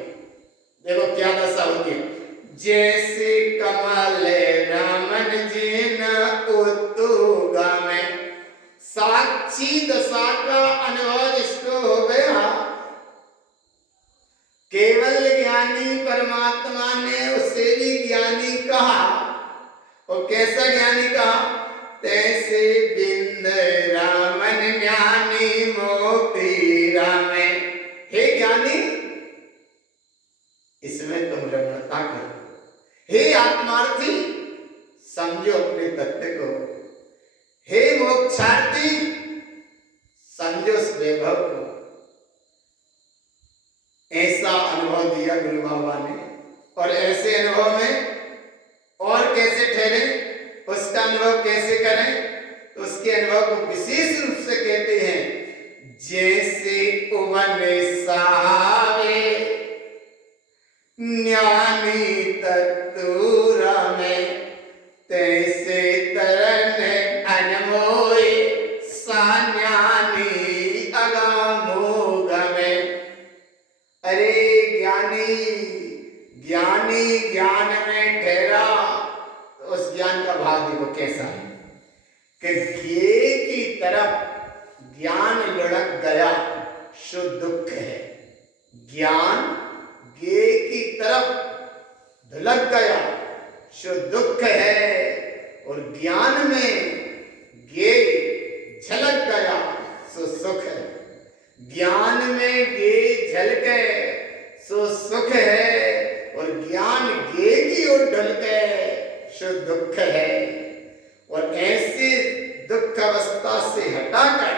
देखो क्या दशा होती है। जैसे कमल रामन जिन उतुगा में। साक्षी दशा का अनुभव जिसको हो गया, केवल ज्ञानी परमात्मा ने उसे भी ज्ञानी कहा। और कैसा ज्ञानी कहा? तैसे बिंद रामन ज्ञानी मोती रामे। हे ज्ञानी, इसमें तुम रमणता करो। हे आत्मार्थी, समझो अपने तत्व को। हे मोक्षार्थी, समझो उस वैभव को। ऐसा अनुभव दिया गुरु बाबा ने। और ऐसे अनुभव में और कैसे ठहरे, उसका अनुभव कैसे करें? तो उसके अनुभव को विशेष रूप से कहते हैं जैसे उवन सहावे ज्ञानी तत्तुरा में। तैसे तरन अनमोय साज्ञानी अगामोग में। अरे ज्ञानी, ज्ञानी ज्ञान में ठहरा तो उस ज्ञान का भाव देखो कैसा है कि ज्ञे की तरफ ज्ञान लुढ़क गया सो दुख है। ज्ञान ज्ञे की तरफ धुलक गया सो दुख है। और ज्ञान में ज्ञे झलक गया सो सुख है। ज्ञान में ज्ञे झलके सो सुख है और ज्ञान ज्ञे की ओर ढलके सो दुख है। और ऐसे दुख अवस्था से हटाकर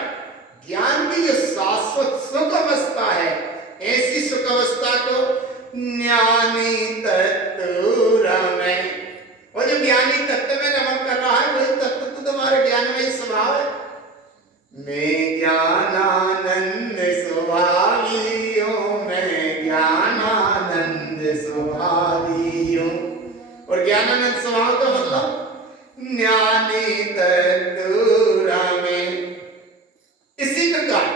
ज्ञान की जो शाश्वत सुख अवस्था है, ऐसी सुख अवस्था को ज्ञानी तत्व में। और जो ज्ञानी तत्व में रमण कर रहा है वही तत्व तो तुम्हारे ज्ञान में ही स्वभाव है। मैं ज्ञानानंद स्वभावी हूँ, मैं ज्ञानानंद स्वभावी हूँ। और ज्ञानानंद स्वभाव का मतलब ज्ञानी तत्व में। इसी प्रकार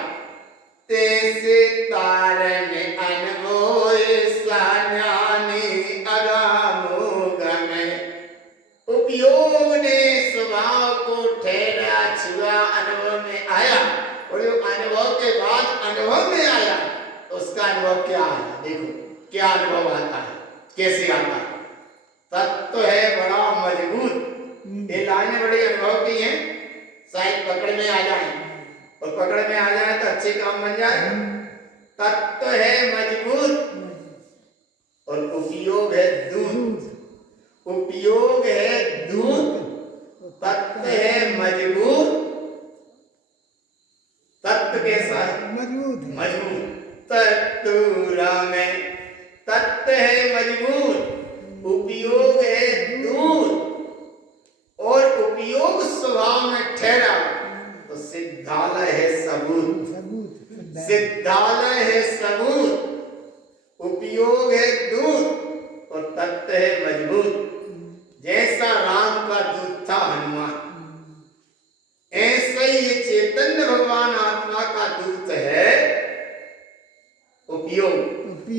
तैसे तारन अनमोय साज्ञानी अगामोग में। उपयोग ने स्वभाव को ठहरा छुआ, अनुभव में आया। और जो अनुभव के बाद अनुभव में आया तो उसका अनुभव क्या आया? देखो क्या अनुभव आता है, कैसे आता है। तत्व है बड़ा मजबूत। ये लाइनें बड़ी अनुभव की हैं, शायद पकड़ में आ जाए और पकड़ में आ जाए तो अच्छे काम बन जाए। तत्व है मजबूत और उपयोग है दूध। उपयोग है दूध, तत्व है मजबूत। तत्व कैसा है? मजबूत। मजबूत। तत्व में तत्व है मजबूत, उपयोग है दूध और उपयोग स्वभाव में ठहरा तो सिद्धालय है सबूत। सिद्धालय है सबूत, उपयोग है दूध और तत्व है मजबूत। जैसा राम का दूध था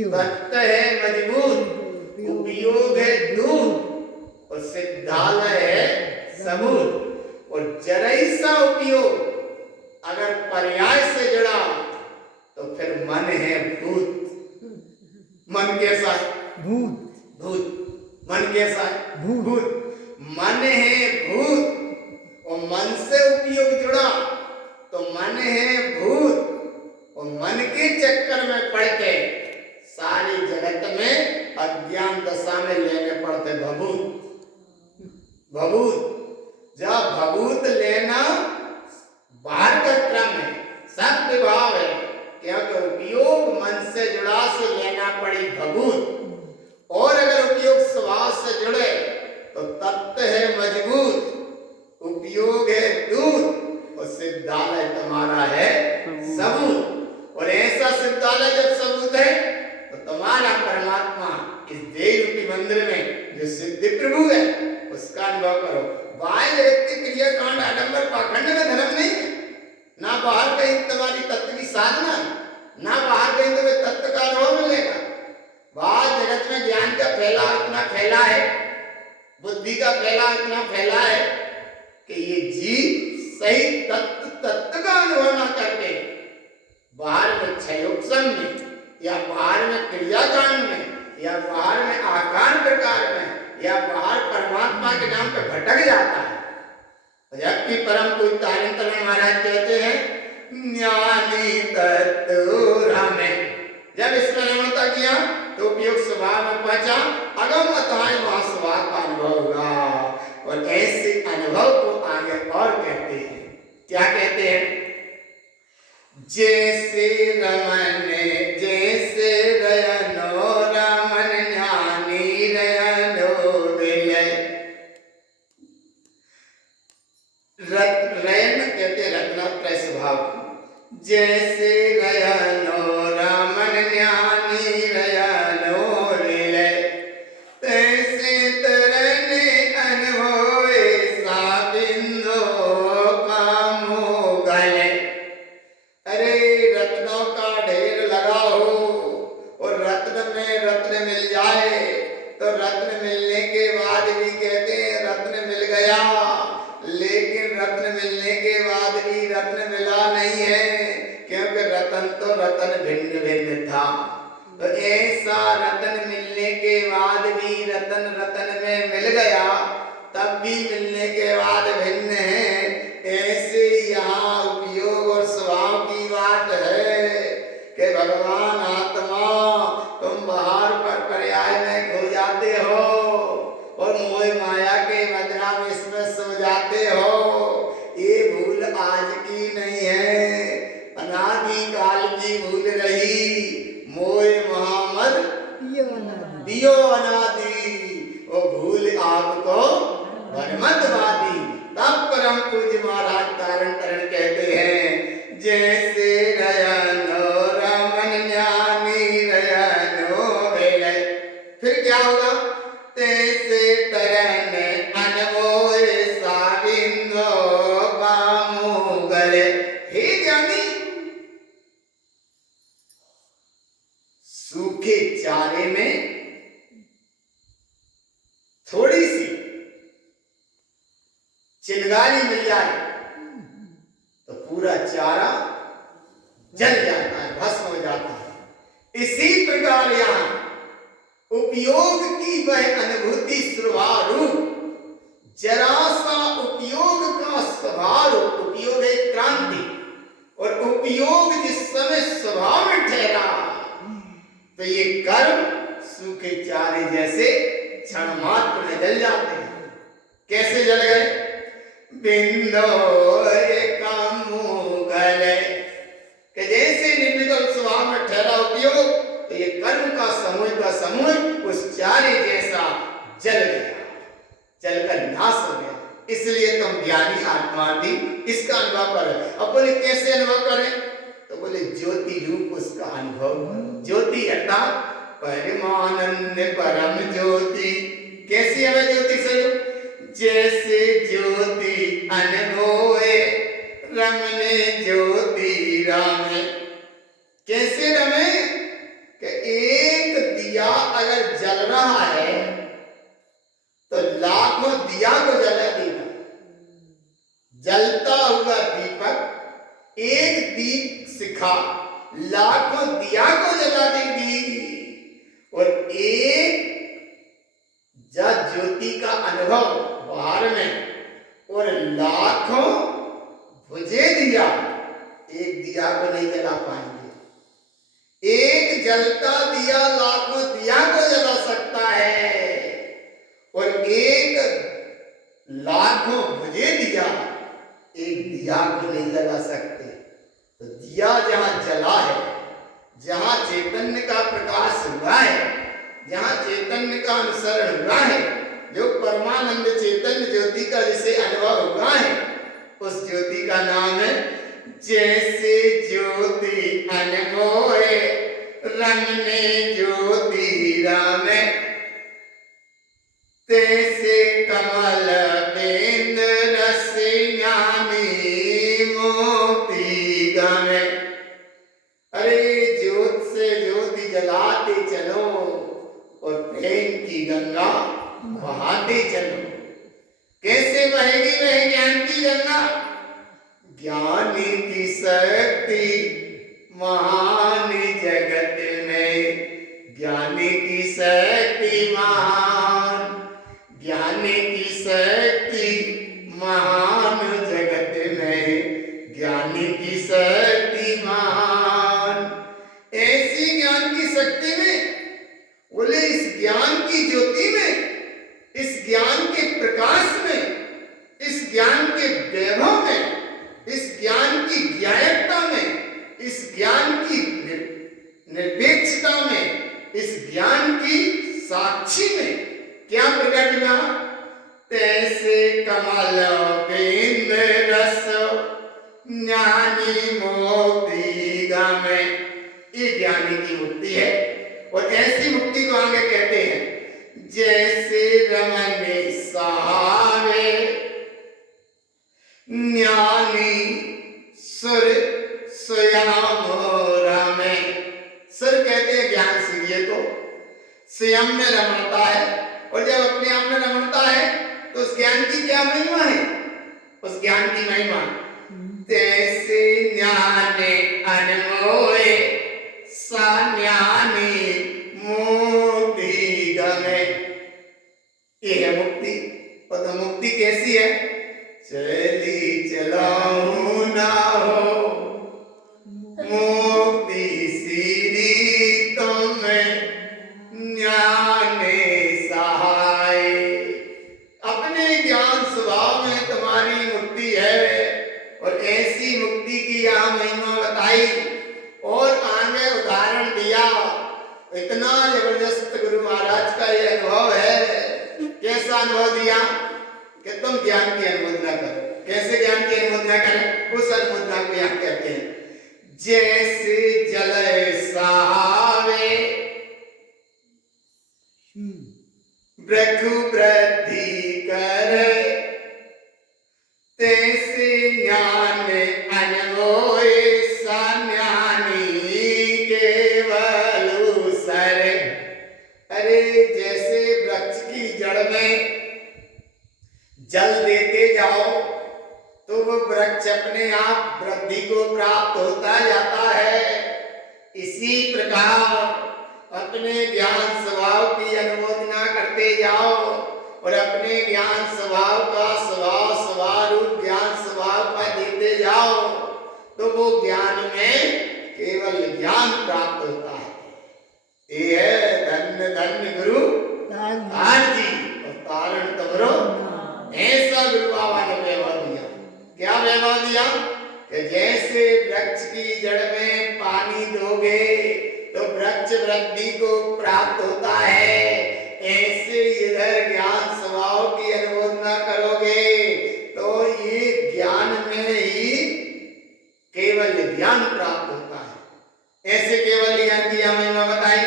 तत्व है मजबूत, उपयोग है दूत और सिद्धालय है सबूत। और जरा सा उपयोग अगर पर्याय से जुड़ा तो फिर मन है भूत। मन कैसा है? भूत। भूत। मन कैसा है? भूत। भूत। मन है भूत और मन से उपयोग जुड़ा तो मन है भूत। और मन के चक्कर में पड़ के सारी जगत में अज्ञान दशा में लेने पड़ते भभूत। भभूत जब भभूत लेना बाहर का क्रम है, सब विभाव है, क्योंकि उपयोग मन से जुड़ा से लेना पड़ी भभूत। और अगर उपयोग स्वभाव से जुड़े तो तत्व है मजबूत, उपयोग है दूत और सिद्धालय तुम्हारा है सबूत। और ऐसा सिद्धालय जब सबूत है तो तुम्हारा परमात्मा इस देह रूपी मंदिर में जो सिद्धि प्रभु है उसका अनुभव करो। बाह्य जगत के क्रियाकांड आडंबर पाखंड में धर्म नहीं है, ना बाहर कहीं तुम्हारी तत्व की साधना है, ना बाहर कहीं तुम्हें तत्व का अनुभव मिलेगा। बाहर जगत में ज्ञान का फैलाव इतना फैला है, बुद्धि का फैलाव इतना फैला है कि ये जीव सही तत्व का अनुभव ना करके बाहर में क्षयोत्सव में या बाहर में क्रियाकांड में या बाहर में आकार प्रकार में या बाहर परमात्मा के नाम पे भटक जाता है। जबकि परम पूज्य तारन महाराज कहते हैं ज्ञानी तत्व हमें जब इसमें नम्रता किया तो उपयोग स्वभाव में पहुंचा, अगम अथाय वहां स्वभाव का अनुभव हुआ। और ऐसे अनुभव को आगे और कहते हैं, क्या कहते हैं? जैसे रमन जैसे रयनो रमन ज्ञानी रयनो विलय। रयन कहते रत्नात्रय स्वभाव। जैसे रयनो रमन ज्ञानी रयनो विलय, तैसे तरने अनुभवे सा बिंदो कामो गले। अरे रत्नों का ढेर लगा हो और रत्न में रत्न मिल जाए तो रत्न मिलने के बाद भी कहते हैं रत्न मिल गया, लेकिन रत्न मिलने के बाद भी रत्न मिला नहीं है, क्योंकि रत्न तो रत्न भिन्न भिन्न था। तो ऐसा रत्न मिलने के बाद भी रत्न रत्न में मिल गया, तब भी मिलने के बाद भिन्न है। ऐसे यहाँ उपयोग और स्वभाव की बात है कि भगवान आत्मा तुम बाहर पर पर्याय में खो जाते हो और मोह माया के मदरा में इसमें सो जाते हो। ये भूल आज की नहीं है, अनादि काल की भूल रही। मोह मोहम्मद दियो अनादि, वो भूल आपको भरमतवादी। तब परम पूज्य महाराज तारण तरण कहते हैं जैसे रयनो रमन ज्ञानी रयनो विलय। फिर क्या होगा? तैसे तरन अनमोय साविंदो कामो गले। हे ज्ञानी, सूखे चारे में थोड़ी सी चिंगारी मिल जाए तो पूरा चारा जल जाता है, भस्म हो जाता है। इसी प्रकार यहाँ उपयोग की वह अनुभूति स्वभावरूप, जरा सा उपयोग का स्वभावरूप, उपयोग है क्रांति, और उपयोग जिस समय स्वभाव में ठहरा तो ये कर्म सूखे चारे जैसे क्षण मात्र में जल जाते हैं। कैसे जल गए? बिंदो कामो गले, कि जैसे निर्विकल स्वभाव में ठहरा उपयोग तो ये कर्म का समूह उस चारे जैसा जल गया, जलकर नाश हो गया। इसलिए तुम ज्ञानी आत्मा थी, इसका अनुभव करो। अब बोले कैसे अनुभव करें? तो बोले ज्योति रूप उसका अनुभव करो। ज्योति अर्थात परमानंद परम ज्योति। कैसी हमें ज्योति से? जैसे ज्योति अनमोए रमने ज्योति रामे। कैसे रमे? कि एक दिया अगर जल रहा है तो लाखों दिया को जला देगा। जलता हुआ दीपक एक दीप शिखा लाखों दिया को जला देगी। और एक जब ज्योति का अनुभव बाहर में और लाखों बुझे दिया एक दिया को नहीं जला पाएंगे। एक जलता दिया लाखों दिया को जला सकता है और एक लाखों बुझे दिया एक दिया को नहीं जला सकते। तो दिया जहां जला है, जहां चैतन्य का प्रकाश हुआ है, जहां चैतन्य का अनुसरण हुआ है, जो परमानंद चैतन्य ज्योति का जिसे अनुभव हुआ है, उस ज्योति का नाम है जैसे ज्योति अनमोहे रंग में ज्योति रामे, तैसे कमल बेंद रस ज्ञानी मोती गमे। अरे ज्योत से ज्योति जलाते चलो और प्रेम की गंगा बहाते चलो। कैसे बहेगी वह ज्ञान की गंगा? ज्ञानी की शक्ति महान जगत में, ज्ञानी की शक्ति महान, ज्ञानी की शक्ति महान जगत में, ज्ञानी की शक्ति महान। ऐसी ज्ञान की शक्ति में, बोले इस ज्ञान की ज्योति में, इस ज्ञान के प्रकाश में, इस ज्ञान के वैभव में, इस ज्ञान की ज्ञायकता में, इस ज्ञान की निरपेक्षता में, इस ज्ञान की साक्षी में क्या प्रकट हुआ? तैसे कमल बेंद रस ज्ञानी मोती गमे। ये ज्ञानी की मुक्ति है और ऐसी मुक्ति को आगे कहते हैं जैसे रमन सहारे ज्ञानी सुर स्वयं रमे। सुर कहते हैं ज्ञान सूर्य को, स्वयं में रमणता है और जब अपने आप में रमणता है तो उस ज्ञान की क्या महिमा है? उस ज्ञान की महिमा तैसे ज्ञान अनमोहे साज्ञानी मोती गमे। ये है मुक्ति। और तो मुक्ति कैसी है? चली चलाऊं ना हो मुक्ति सीधी तुम्हें ज्ञान सहाय। अपने ज्ञान स्वभाव में तुम्हारी मुक्ति है और ऐसी मुक्ति की यहाँ महिमा बताई और आगे उदाहरण दिया। इतना जबरदस्त गुरु महाराज का ये अनुभव है। कैसा अनुभव दिया कि तुम ज्ञान की अनुमोदना करो। कैसे ज्ञान की अनुमोदना करें? उस अनुमोदना को यहाँ कहते हैं जैसे जल सहावे भृगु वृद्धि करे, तैसे ज्ञान अनमोहे साज्ञानी केवल सरे। अरे जैसे वृक्ष की जड़ में जल देते जाओ तो वो वृक्ष अपने आप वृद्धि को प्राप्त होता जाता है, इसी प्रकार अपने ज्ञान स्वभाव की अनुमोदना करते जाओ और अपने ज्ञान स्वभाव का स्वरूप ज्ञान स्वभाव का देते जाओ तो वो ज्ञान में केवल ज्ञान प्राप्त होता है। ये है धन्य धन्य गुरु आज जी और तारण तमरो। ऐसा गुरु बाबा ने वैभव दिया। क्या वैभव दिया कि जैसे वृक्ष की जड़ में पानी दोगे तो वृक्ष वृद्धि को प्राप्त होता है, ऐसे इधर ज्ञान स्वभाव की अनुमोदना करोगे तो ये ज्ञान में ही केवल ज्ञान प्राप्त होता है। ऐसे केवल ज्ञान की महिमा बताई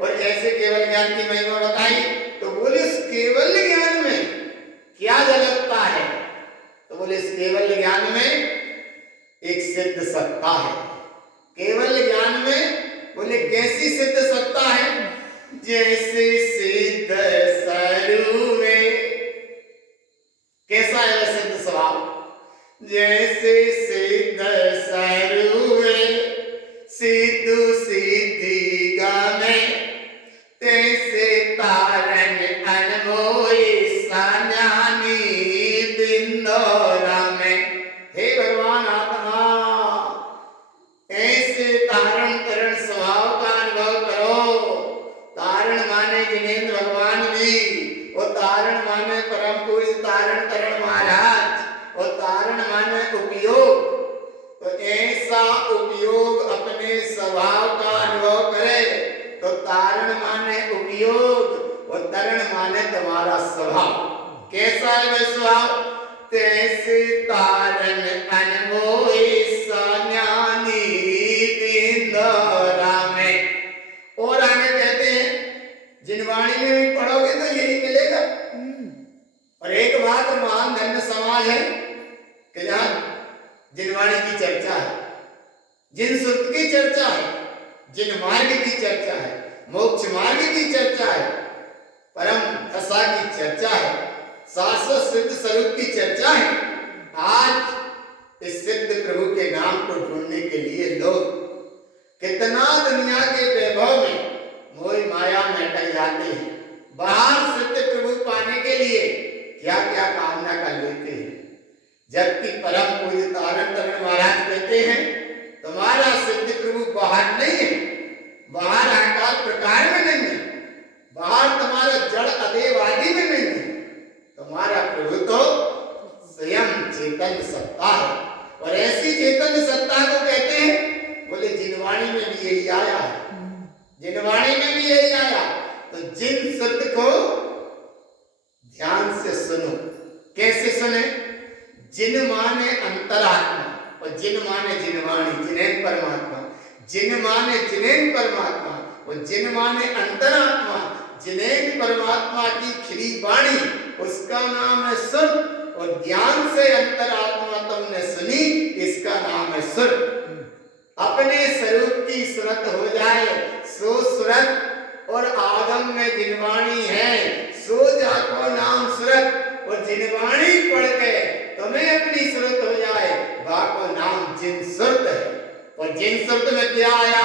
और ऐसे केवल ज्ञान की महिमा बताई तो बोले इस केवल ज्ञान में क्या झलकता है? तो बोले इस केवल ज्ञान में एक सिद्ध सत्ता है। केवल ज्ञान में बोले कैसी सिद्ध सत्ता है? जैसे सिद्ध सरुवे, कैसा है वह सिद्ध स्वभाव? जैसे सिद्ध सरुवे सिद्धू सिद्धि गामे, तैसे तारण अनमोई सान्यानी बिंदोरा में। हे भगवान आत्मा, ऐसे तारण करण स्वभाव का अनुभव करो। तारण माने जिनेंद्र भगवान भी, वो तारण माने परम पूज्य तारण करण महाराज, और तारण माने उपयोग। तो ऐसा उपयोग अपने स्वभाव का अनुभव करे। तो तारण माने उपयोग और तरण माने तुम्हारा स्वभाव। कैसा है वह स्वभाव? तैसे तारण अनमोई सान्यानी बिंदोरा में। और आगे कहते हैं, जिनवाणी में भी पढ़ोगे तो यही मिलेगा। और एक बात महान धन्य समाज है कि जहां जिनवाणी की चर्चा है, जिन सुत की चर्चा है, जिन मार्ग की चर्चा है, मोक्ष मार्ग की चर्चा है, परम दशा की चर्चा है, शाश्वत सिद्ध स्वरूप की चर्चा है। आज इस सिद्ध प्रभु के नाम को ढूंढने के लिए लोग कितना दुनिया के वैभव में मोह माया में अटक जाते हैं। बाहर सिद्ध प्रभु पाने के लिए क्या क्या कामना कर लेते हैं, जबकि परम पूज्य तारण तरण महाराज कहते हैं तुम्हारा सिद्ध प्रभु बाहर नहीं है, बाहर आकार प्रकार में नहीं है, बाहर तुम्हारा जड़ अदेवादी में नहीं है। तुम्हारा प्रभु तो स्वयं चैतन्य सत्ता है। और ऐसी चैतन्य सत्ता को कहते हैं, बोले जिनवाणी में भी यही आया है, जिनवाणी में भी यही आया। तो जिन सत्य को ध्यान से सुनो। कैसे सुने? जिन माने अंतरात्मा और जिन माने जिनवाणी, जिनेन परमात्मा। जिन माने जिनेन परमात्मा और जिन माने अंतरात्मा। जिनेन परमात्मा की खिली वाणी, उसका नाम है सुर। और ज्ञान से अंतरात्मा तुमने सुनी, इसका नाम है सुर। अपने स्वरूप की सुरत हो जाए सो सुरत, और आगम में जिनवाणी है सो जाको नाम सुरत। और जिनवाणी पढ़ के तुम्हें अपनी सुरत हो जाए, वाको नाम जिन सुरत है। और जिन सुरत में क्या आया?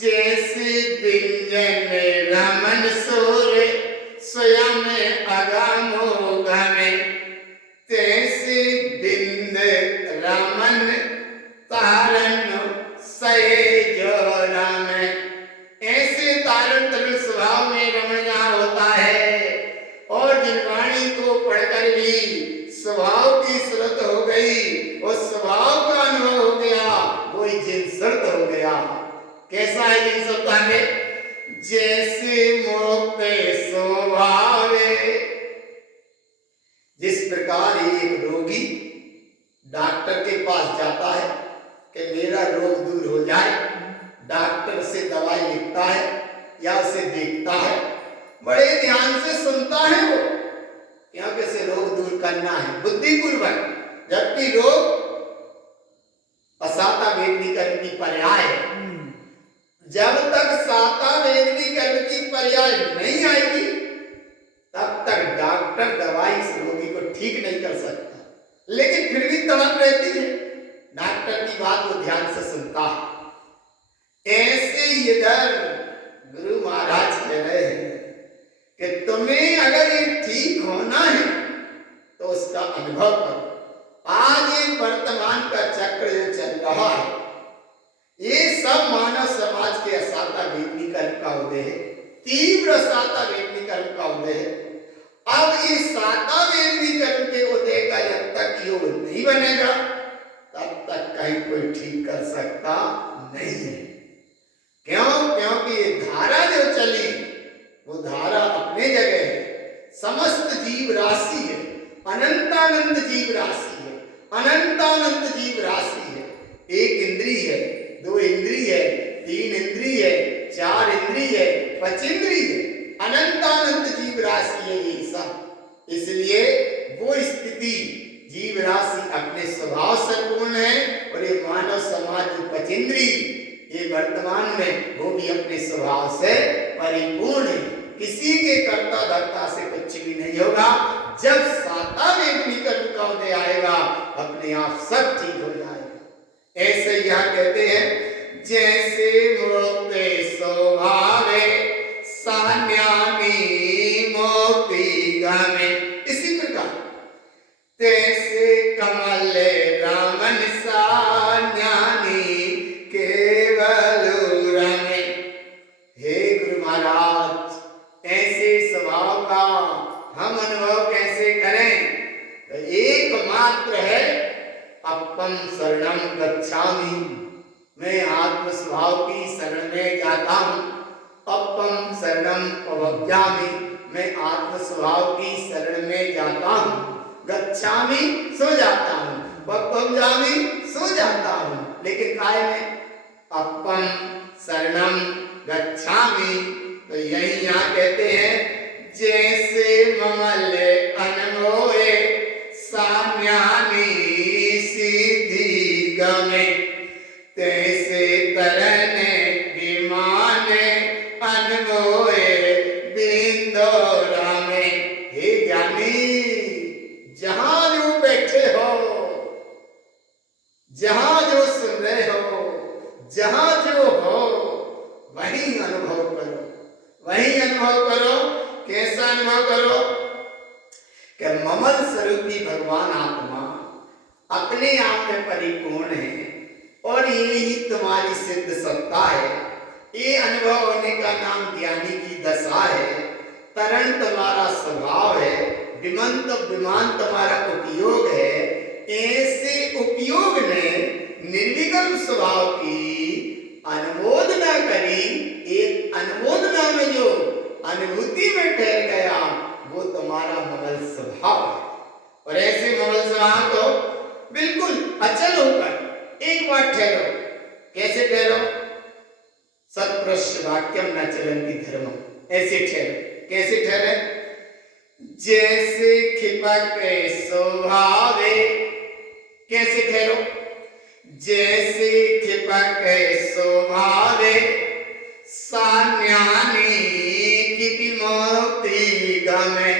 जैसे बिंजन रमन सूर्य स्वयं अगमो गमे, तैसे बिंद रमन तारण सहेजो रमे। ऐसे तारण तरण स्वभाव में रमण जहाँ होता है, और जिनवाणी को पढ़कर भी स्वभाव की सुरत हो गई और स्वभाव का अनुभव हो गया, वही जिन सुरत हो गया। कैसा है जिन सुरता में? जैसे मोक्ते स्वभावे। जिस प्रकार एक रोगी डॉक्टर के पास जाता है कि मेरा रोग दूर हो जाए, डॉक्टर से दवाई लिखता है या उसे देखता है, बड़े ध्यान से सुनता है वो, क्योंकि से रोग दूर करना है बुद्धिपूर्वक। जबकि रोग असाता वेदनी कर्म की पर्याय है। जब तक साता वेदनी कर्म की पर्याय नहीं आएगी, तब तक डॉक्टर दवाई इस रोगी को ठीक नहीं कर सकता। लेकिन फिर भी तड़प रहती है, डॉक्टर की बात वो ध्यान से सुनता है। ऐसे इधर गुरु महाराज कह रहे हैं कि तुम्हें अगर ये ठीक होना है तो उसका अनुभव करो। आज ये वर्तमान का चक्र जो चल रहा है, ये सब मानव समाज के असाता वेदनी कर्म का उदय है, तीव्र साता वेदनी कर्म का उदय है। अब इस साता वेदनी कर्म के उदय का जब तक योग नहीं बनेगा, तब तक कहीं कोई ठीक कर सकता नहीं है। क्यों? क्योंकि ये धारा जो चली, वो धारा अपने जगह है। समस्त जीव राशि है, अनंतानंत जीव राशि है, अनंतानंत जीव राशि है। एक इंद्री है, दो इंद्री है, तीन इंद्री है, चार इंद्री है, पांच इंद्री है, अनंतानंत जीव राशि है ये सब। इसलिए वो स्थिति जीव राशि अपने स्वभाव से पूर्ण है, और ये मानव समाज जो पचेंद्री ये वर्तमान में वो भी अपने स्वभाव से परिपूर्ण है, किसी के कर्ता धर्ता से कुछ भी नहीं होगा। जब सातवें अग्निकर्ण का उदय आएगा अपने आप सब ठीक हो जाएगा। ऐसे यह कहते हैं जैसे मोक्ते स्वभावे सान्यानी मोक्ति गमे, इसी प्रकार तैसे कमल रामन सान्यानी केवल रमे। हे गुरु महाराज, ऐसे स्वभाव का हम अनुभव कैसे करें? तो एकमात्र है अपम शरणम गच्छामि, मैं आत्म स्वभाव की शरण में जाता हूँ। अपम शरणम पवज्जामि, मैं आत्म स्वभाव की शरण में जाता हूँ। गच्छामि, सो जाता हूँ। पवज्जामि, सो जाता हूँ। लेकिन काय में अपम शरणम गच्छामि, तो यही यहाँ कहते हैं जैसे ममल अनमोए साम्यानी सिद्धि गमे, तैसे तरने विमाने अनमोए बिंदोरा में। हे ज्ञानी, जहां जो बैठे हो, जहां जो सुन रहे हो, जहां जो हो, वही अनुभव करो, वही अनुभव करो। कैसा अनुभव करो कि ममल स्वरूपी भगवान आत्मा अपने आप में परिपूर्ण है और ये ही तुम्हारी सिद्ध सत्ता है। ये अनुभव होने का नाम ज्ञानी की दशा है। तरण तुम्हारा स्वभाव है, विमंत विमान तुम्हारा उपयोग है। ऐसे उपयोग ने निर्विकल्प स्वभाव की अनुमोदना करी। एक अनुमोदना में जो अनुभूति में ठहर गया वो तुम्हारा ममल स्वभाव है। और ऐसे ममल स्वभाव को बिल्कुल अचल होकर एक बार ठहरो। कैसे ठहरो? सत्पुरुष वाक्यम न चलन्ति धर्मम, ऐसे ठहरो। कैसे ठहरे? जैसे खिपक स्वभावे, कैसे ठहरो? जैसे खिपक स्वभावे सान्यानी की मोक्ति गमे,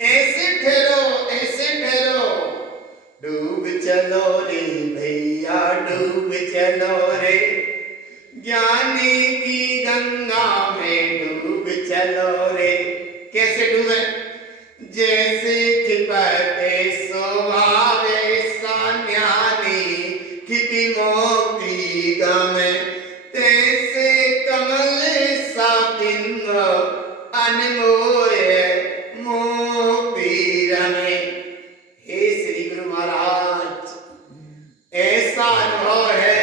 ऐसे ठहरो, ऐसे ठहरो। डूब चलो रे भैया, डूब चलो रे, ज्ञानी की गंगा में डूब चलो रे। कैसे डूबे? जैसे खिपके स्वभावे सान्यानी की मोक्ति गमे, तैसे कमल सा बिंब अनमोय मोक्ति रमे। हे श्री गुरु महाराज, ऐसा अनुभव है।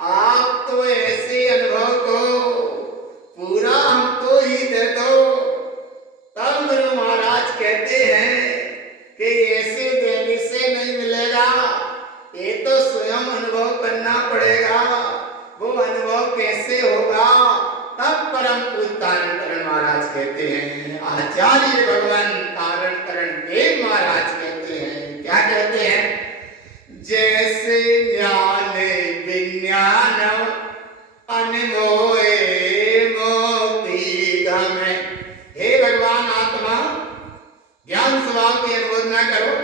आप तो ऐसे अनुभव को पूरा हमको ही दे दो। तब गुरु महाराज कहते हैं कि ऐसे देने से नहीं मिलेगा, ये तो स्वयं अनुभव करना पड़ेगा। वो अनुभव कैसे होगा? तब परम पूज्य तारण करण महाराज कहते हैं, आचार्य भगवान तारण करण देव महाराज कहते हैं, क्या कहते हैं? जैसे ज्ञान विज्ञान अनमोए मोक्ति गमे। हे भगवान आत्मा, ज्ञान स्वभाव की अनुमोदना करो,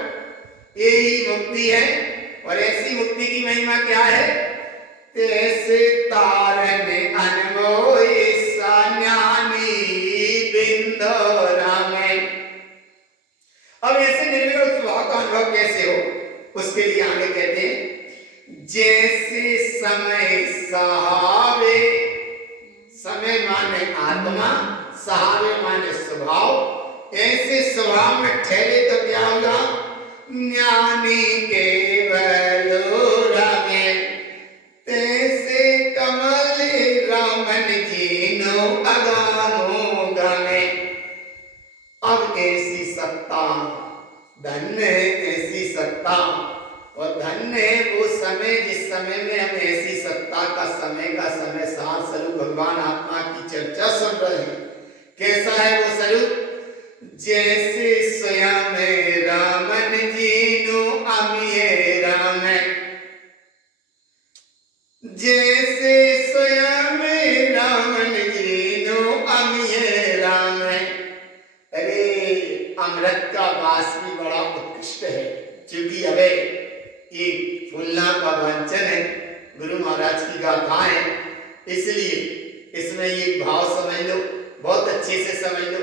यही मुक्ति है। और ऐसी मुक्ति की महिमा क्या है? तैसे तारने अनमोए सान्यानी बिंदोरा में। अब ऐसे निर्विकल्प स्वभाव का अनुभव कैसे हो, उसके लिए आगे कहते हैं जैसे समय सहावे, समय माने आत्मा, सहावे माने स्वभाव। ऐसे स्वभाव में ठहरे तो क्या होगा? ज्ञानी केवल रमे, तैसे कमल रामन जीनो अगानो गमे। अब ऐसी सत्ता धन्य है, ऐसी सत्ता। और धन्य है वो समय जिस समय में हम ऐसी सत्ता का समय सार स्वरूप भगवान आत्मा की चर्चा सुन रहे हैं। कैसा है वो स्वरूप? जैसे स्वयं रामन जीनो अमिये राम, जैसे स्वयं रामन जी वास भी बड़ा उत्कृष्ट है, क्योंकि अबे ये फूलना का वांचन है, गुरु महाराज की गाथा है, इसलिए इसमें ये भाव समझ लो, बहुत अच्छे से समझ लो।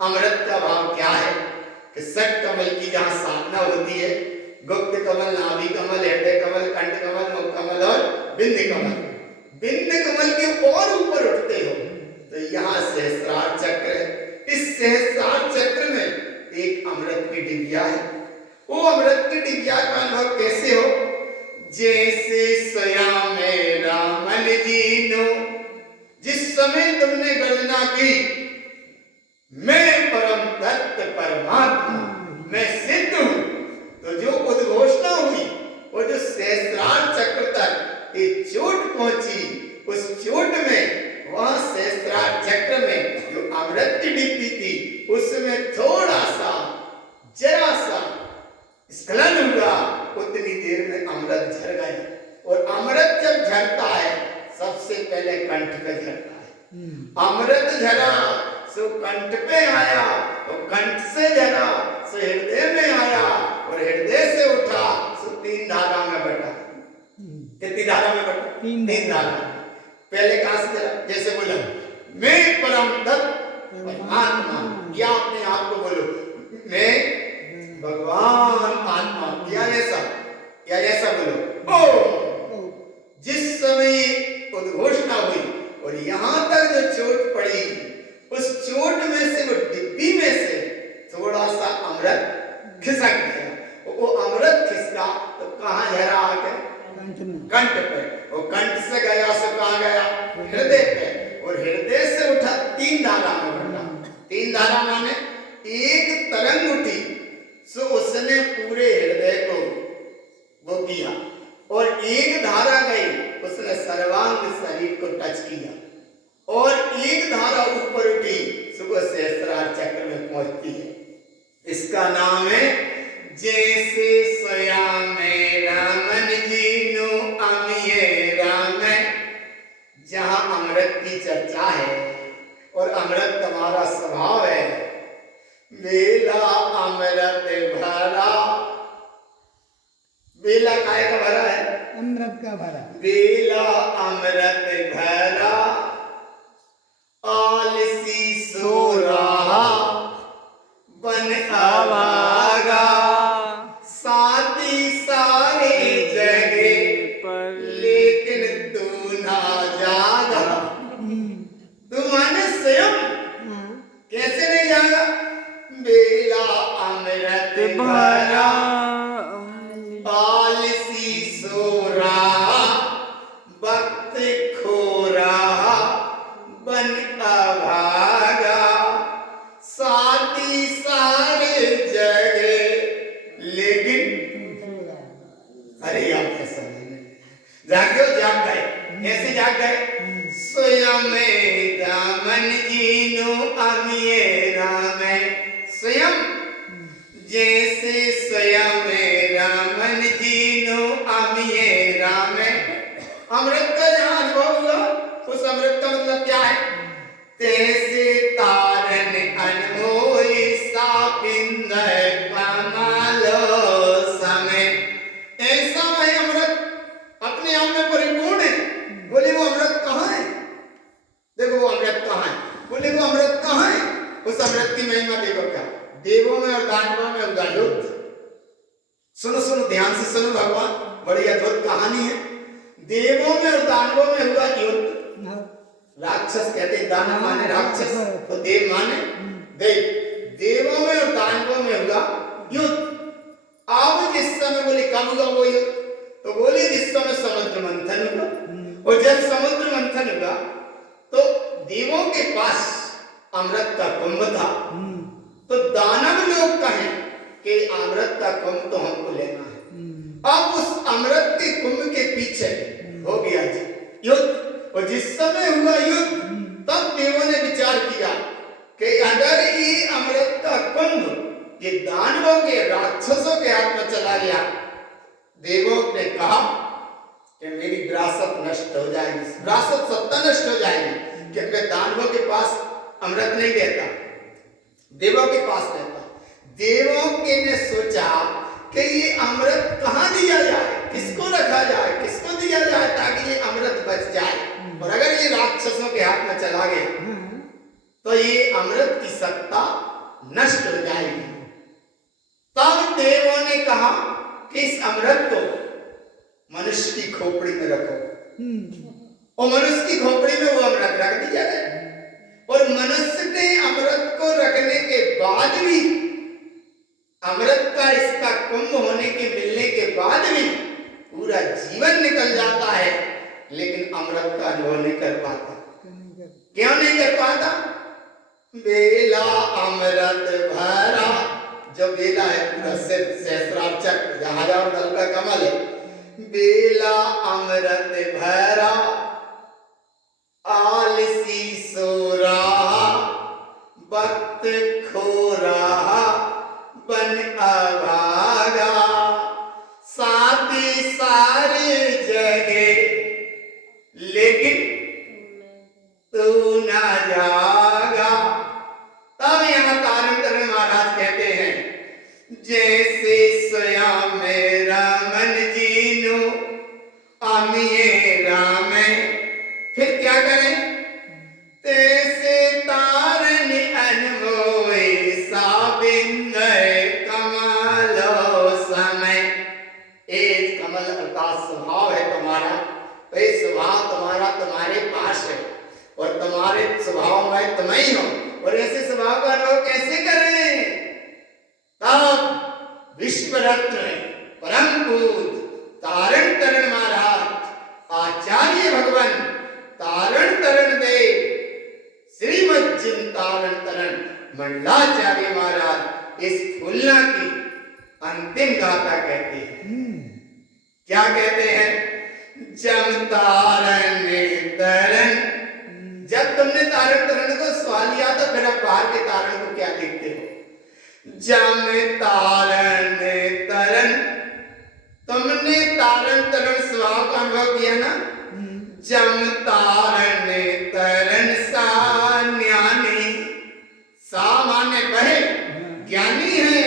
अमृत का भाव क्या है कि सट कमल की जहाँ साधना होती है, गुप्त कमल, नाभि कमल, हृदय कमल, कंठ कमल, मुख कमल और बिंद कमल, बिंद कमल के और ऊपर उठते हो तो यहाँ सहस्रार चक्र है। इस सहस्रार चक्र में एक अमृत की डिबिया है। वो अमृत की डिबिया का अनुभव कैसे हो? जैसे स्वयं में रामन जी नो, जिस समय तुमने गर्जना की मैं परम तत्व परमात्मा, मैं सिद्ध हूं, तो जो उद्घोषणा हुई, वो जो सहस्रार चक्र तक एक चोट पहुंची, उस चोट में वहां सहस्रार चक्र में जो अमृत की डिब्बी थी, उसमें थोड़ा सा जरा सा स्खलन हुआ, उतनी देर में अमृत झर गया। और अमृत जब झरता है सबसे पहले कंठ पे झरता है। अमृत झरा सो कंठ पे आया, तो कंठ से झरा सो हृदय में आया, और हृदय से उठा सो तीन धारा में बटा। कितनी धारा में बटा? तीन धारा। पहले कहां से चला? जैसे बोला मैं परम तत्व परमात्मा, या अपने आप को बोलो मैं भगवान आत्मा, या ऐसा बोलो ओ। जिस समय उद्घोषणा हुई और यहां तक जो चोट पड़ी, उस चोट में से, वो डिब्बी में से थोड़ा सा अमृत खिसक गया। वो अमृत खिसका तो कहां झरा आके? कंठ पे। वो कंठ से गया सो कहां गया? हृदय पे। और हृदय से उठा तीन धारा में बढ़ा। तीन धारा माने एक तरंग उठी सो उसने पूरे हृदय को वो किया, और एक धारा गई उसने सर्वांग शरीर को टच किया, और एक धारा ऊपर उठी सुबह सहस्रार चक्र में पहुंचती है। इसका नाम है जैसे स्वयं में रामन जी नो अमिये राम। जहां अमृत की चर्चा है और अमृत तुम्हारा स्वभाव है, बेला अमृत भरा। बेला काय का भरा है? अमृत का भरा। बेला अमृत भरा, आलसी सो रहा बन अभागा, साथी सारे जगे पर लेकिन तू ना जागा। तू माने स्वयं कैसे नहीं जागा? बेला अमृत भरा, आलसी सो रहा, वक्त खो रहा बन अभागा, साथी सारे जगे लेकिन। अरे आप कैसा जाग गए? जाग गए। कैसे जाग गए? स्वयं रामन जी नो अमिये राम। स्वयं जैसे स्वयं रामन जी नो अमिये राम। अमृत का जहां अनुभव हुआ, उस अमृत का मतलब क्या है? तैसे तारन अनमोई सा बिंद कमलो समय। ऐसा वही अमृत अपने आप में परिपूर्ण है। बोले वो अमृत कहाँ है? देखो वो अमृत कहाँ है? बोले वो अमृत कहाँ है? उस अमृत की महिमा देखो क्या? देवों में और दानवों में होगा युद्ध। सुनो सुनो, ध्यान से सुनो, भगवान बड़ी अद्भुत कहानी है। देवों में और दानवों में होगा युद्ध। राक्षस कहते हैं, दानव माने राक्षस, तो देव माने देव। देवों में और दानवों में होगा युद्ध। अब जिस समय बोले कब होगा वो युद्ध? तो बोले जिस समय समुद्र मंथन होगा। और जब समुद्र मंथन होगा तो देवों के पास अमृत का कुंभ था, तो दानव लोग कहें कि अमृत का कुंभ तो हमको लेना है। अब उस अमृत के कुंभ के पीछे हो गया युद्ध। और जिस समय हुआ युद्ध, तब देवों ने विचार किया कि अगर ये अमृत का कुंभ ये दानवों के, राक्षसों के हाथ में चला गया, देवों ने कहा कि मेरी विरासत नष्ट हो जाएगी, विरासत सत्ता नष्ट हो जाएगी, कि मैं दानवों के पास अमृत नहीं रहता, देवों के पास रहता। देवों के ने सोचा कि ये अमृत कहाँ दिया जाए, किसको रखा जाए, किसको दिया जाए ताकि ये अमृत बच जाए। और अगर ये राक्षसों के हाथ में चला गया तो ये अमृत की सत्ता नष्ट हो जाएगी। तब देवों ने कहा कि इस अमृत को मनुष्य की खोपड़ी में रखो, और मनुष्य की खोपड़ी में वो अमृत रख दिया गया। और मनुष्य ने अमृत को रखने के बाद भी, अमृत का इसका कुंभ होने के मिलने के बाद भी पूरा जीवन निकल जाता है, लेकिन अमृत का अनुभव नहीं कर पाता। क्यों नहीं कर पाता? बेला अमृत भरा, जो बेला है पूरा सहस्रार चक्र, हजार दल का कमल है। बेला अमृत भरा आलसी सो रहा, वक्त खो रहा बन अभागा, साथी सारी जगह लेकिन तू ना जागा। तब यहाँ तारण तरण महाराज कहते हैं, जैसे स्वयं में रामन जीनो अमिये राम, फिर क्या करें? तैसे तारण अनुभवे साबिंदय कमलो समय। एक कमल अर्थात स्वभाव है तुम्हारा, तो ये स्वभाव तुम्हारा तुम्हारे पास है, और तुम्हारे स्वभाव में तुम ही हो। और ऐसे स्वभाव का अनुभव कैसे करें? तब विश्व रत्न परम पूज तारण तरण महाराज आचार्य भगवान तारण तरण देव श्रीमद जिन तारण तरण मंडलाचार्य महाराज इस फुलना की अंतिम गाथा कहते हैं। क्या कहते हैं? जम तारण तरण, जब तुमने तारण तरण को सवा लिया तो फिर अब बाहर के तारण को क्या देखते हो? जम तारण तरण, तुमने तारण तरण स्वभाव का अनुभव किया ना। जम तारण तरण सान्यानी, सामान्य बहे ज्ञानी है,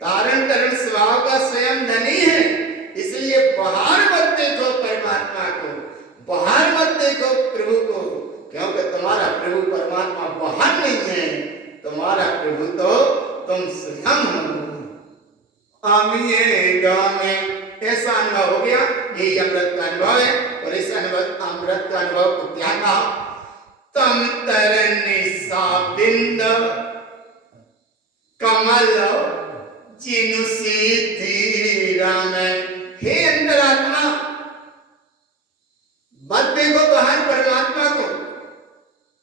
तारण तरण स्वभाव का स्वयं धनी है। इसलिए बाहर मत देखो परमात्मा को, बाहर मत देखो प्रभु को, क्योंकि तुम्हारा प्रभु परमात्मा बाहर नहीं है, तुम्हारा प्रभु तो तुम स्वयं हो। अमिये गामे, ऐसा अनुभव हो गया। यही अमृत का अनुभव है। और इस अमृत का अनुभव को क्या कहा? तम तरने सा बिंद कमल जिनु सिद्धि राम। हे अंतरात्मा, मत देखो बाहर परमात्मा को,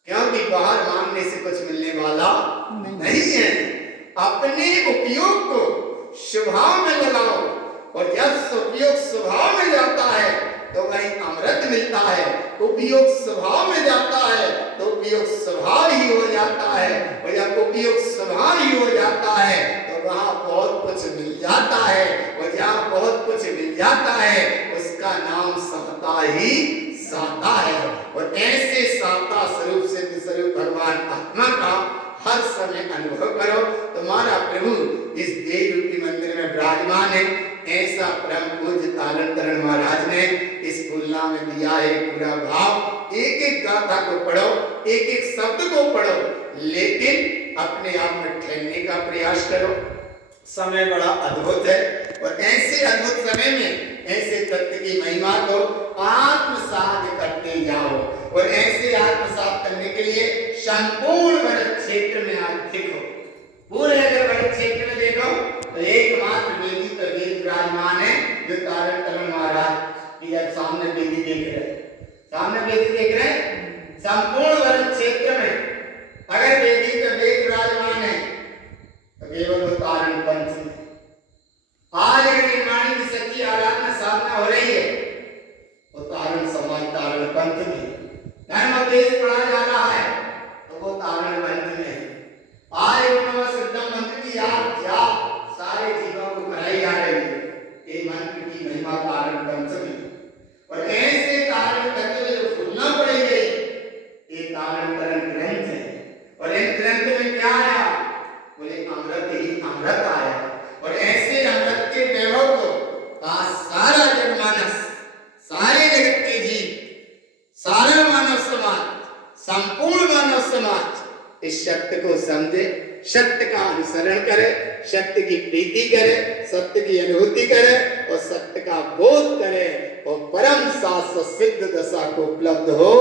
क्योंकि बाहर मांगने से कुछ मिलने वाला नहीं है। अपने उपयोग को स्वभाव में लगाओ, और जब उपयोग स्वभाव में जाता है तो वही अमृत मिलता है। उपयोग स्वभाव में जाता है तो उपयोग स्वभाव ही हो जाता है, और जब उपयोग स्वभाव ही हो जाता है तो वहाँ बहुत कुछ मिल जाता है, और जहाँ बहुत कुछ मिल जाता है उसका नाम साता ही साता है। और ऐसे साता स्वरूप से स्वरूप भगवान आत्मा का हर समय अनुभव करो। तुम्हारा प्रभु इस देव रूपी मंदिर में विराजमान है। ऐसा परम पूज्य तारण तरण महाराज ने इस फुलना में दिया है पूरा भाव। एक एक गाथा को पढ़ो, एक एक शब्द को पढ़ो, लेकिन अपने आप में ठहरने का प्रयास करो। समय बड़ा अद्भुत है, और ऐसे अद्भुत समय में ऐसे तत्व की महिमा को आत्मसात करते जाओ। और ऐसे आत्मसात करने के लिए संपूर्ण वन क्षेत्र में आज देखो, पूरे अगर वन क्षेत्र में देखो तो एकमात्र वेदी तो वेद विराजमान है, जो तारण तरण महाराज की आज सामने वेदी देख रहे हैं। सामने वेदी देख रहे हैं। संपूर्ण वन क्षेत्र में अगर वेदी तो वेद विराजमान है तो केवल तारण पंच में। आज अगर ये वाणी की सच्ची आराधना साधना हो रही है तो तारण समाज तारण पंथ में, धर्म उपदेश पढ़ा जा रहा है तो वो तारण पंथ में है। आज नमः सिद्धम मंत्र की याद जाप सारे जीवों को कराई जा रही है। ये मंत्र की महिमा तारण पंथ में, और ऐसे तारण पंथ में जो फुलना पड़ी गई ये तारण तरण ग्रंथ है। और इन ग्रंथ में क्या आया? बोले अमृत ही अमृत समाज इस सत्य को समझे, सत्य का अनुसरण करे, सत्य की प्रीति करे, सत्य की अनुभूति करे और सत्य का बोध करे और परम शाश्वत सिद्ध दशा को उपलब्ध हो,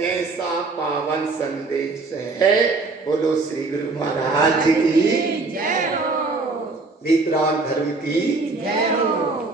ऐसा पावन संदेश है। बोलो श्री गुरु महाराज की जय हो, वीतराग धर्म की जय हो।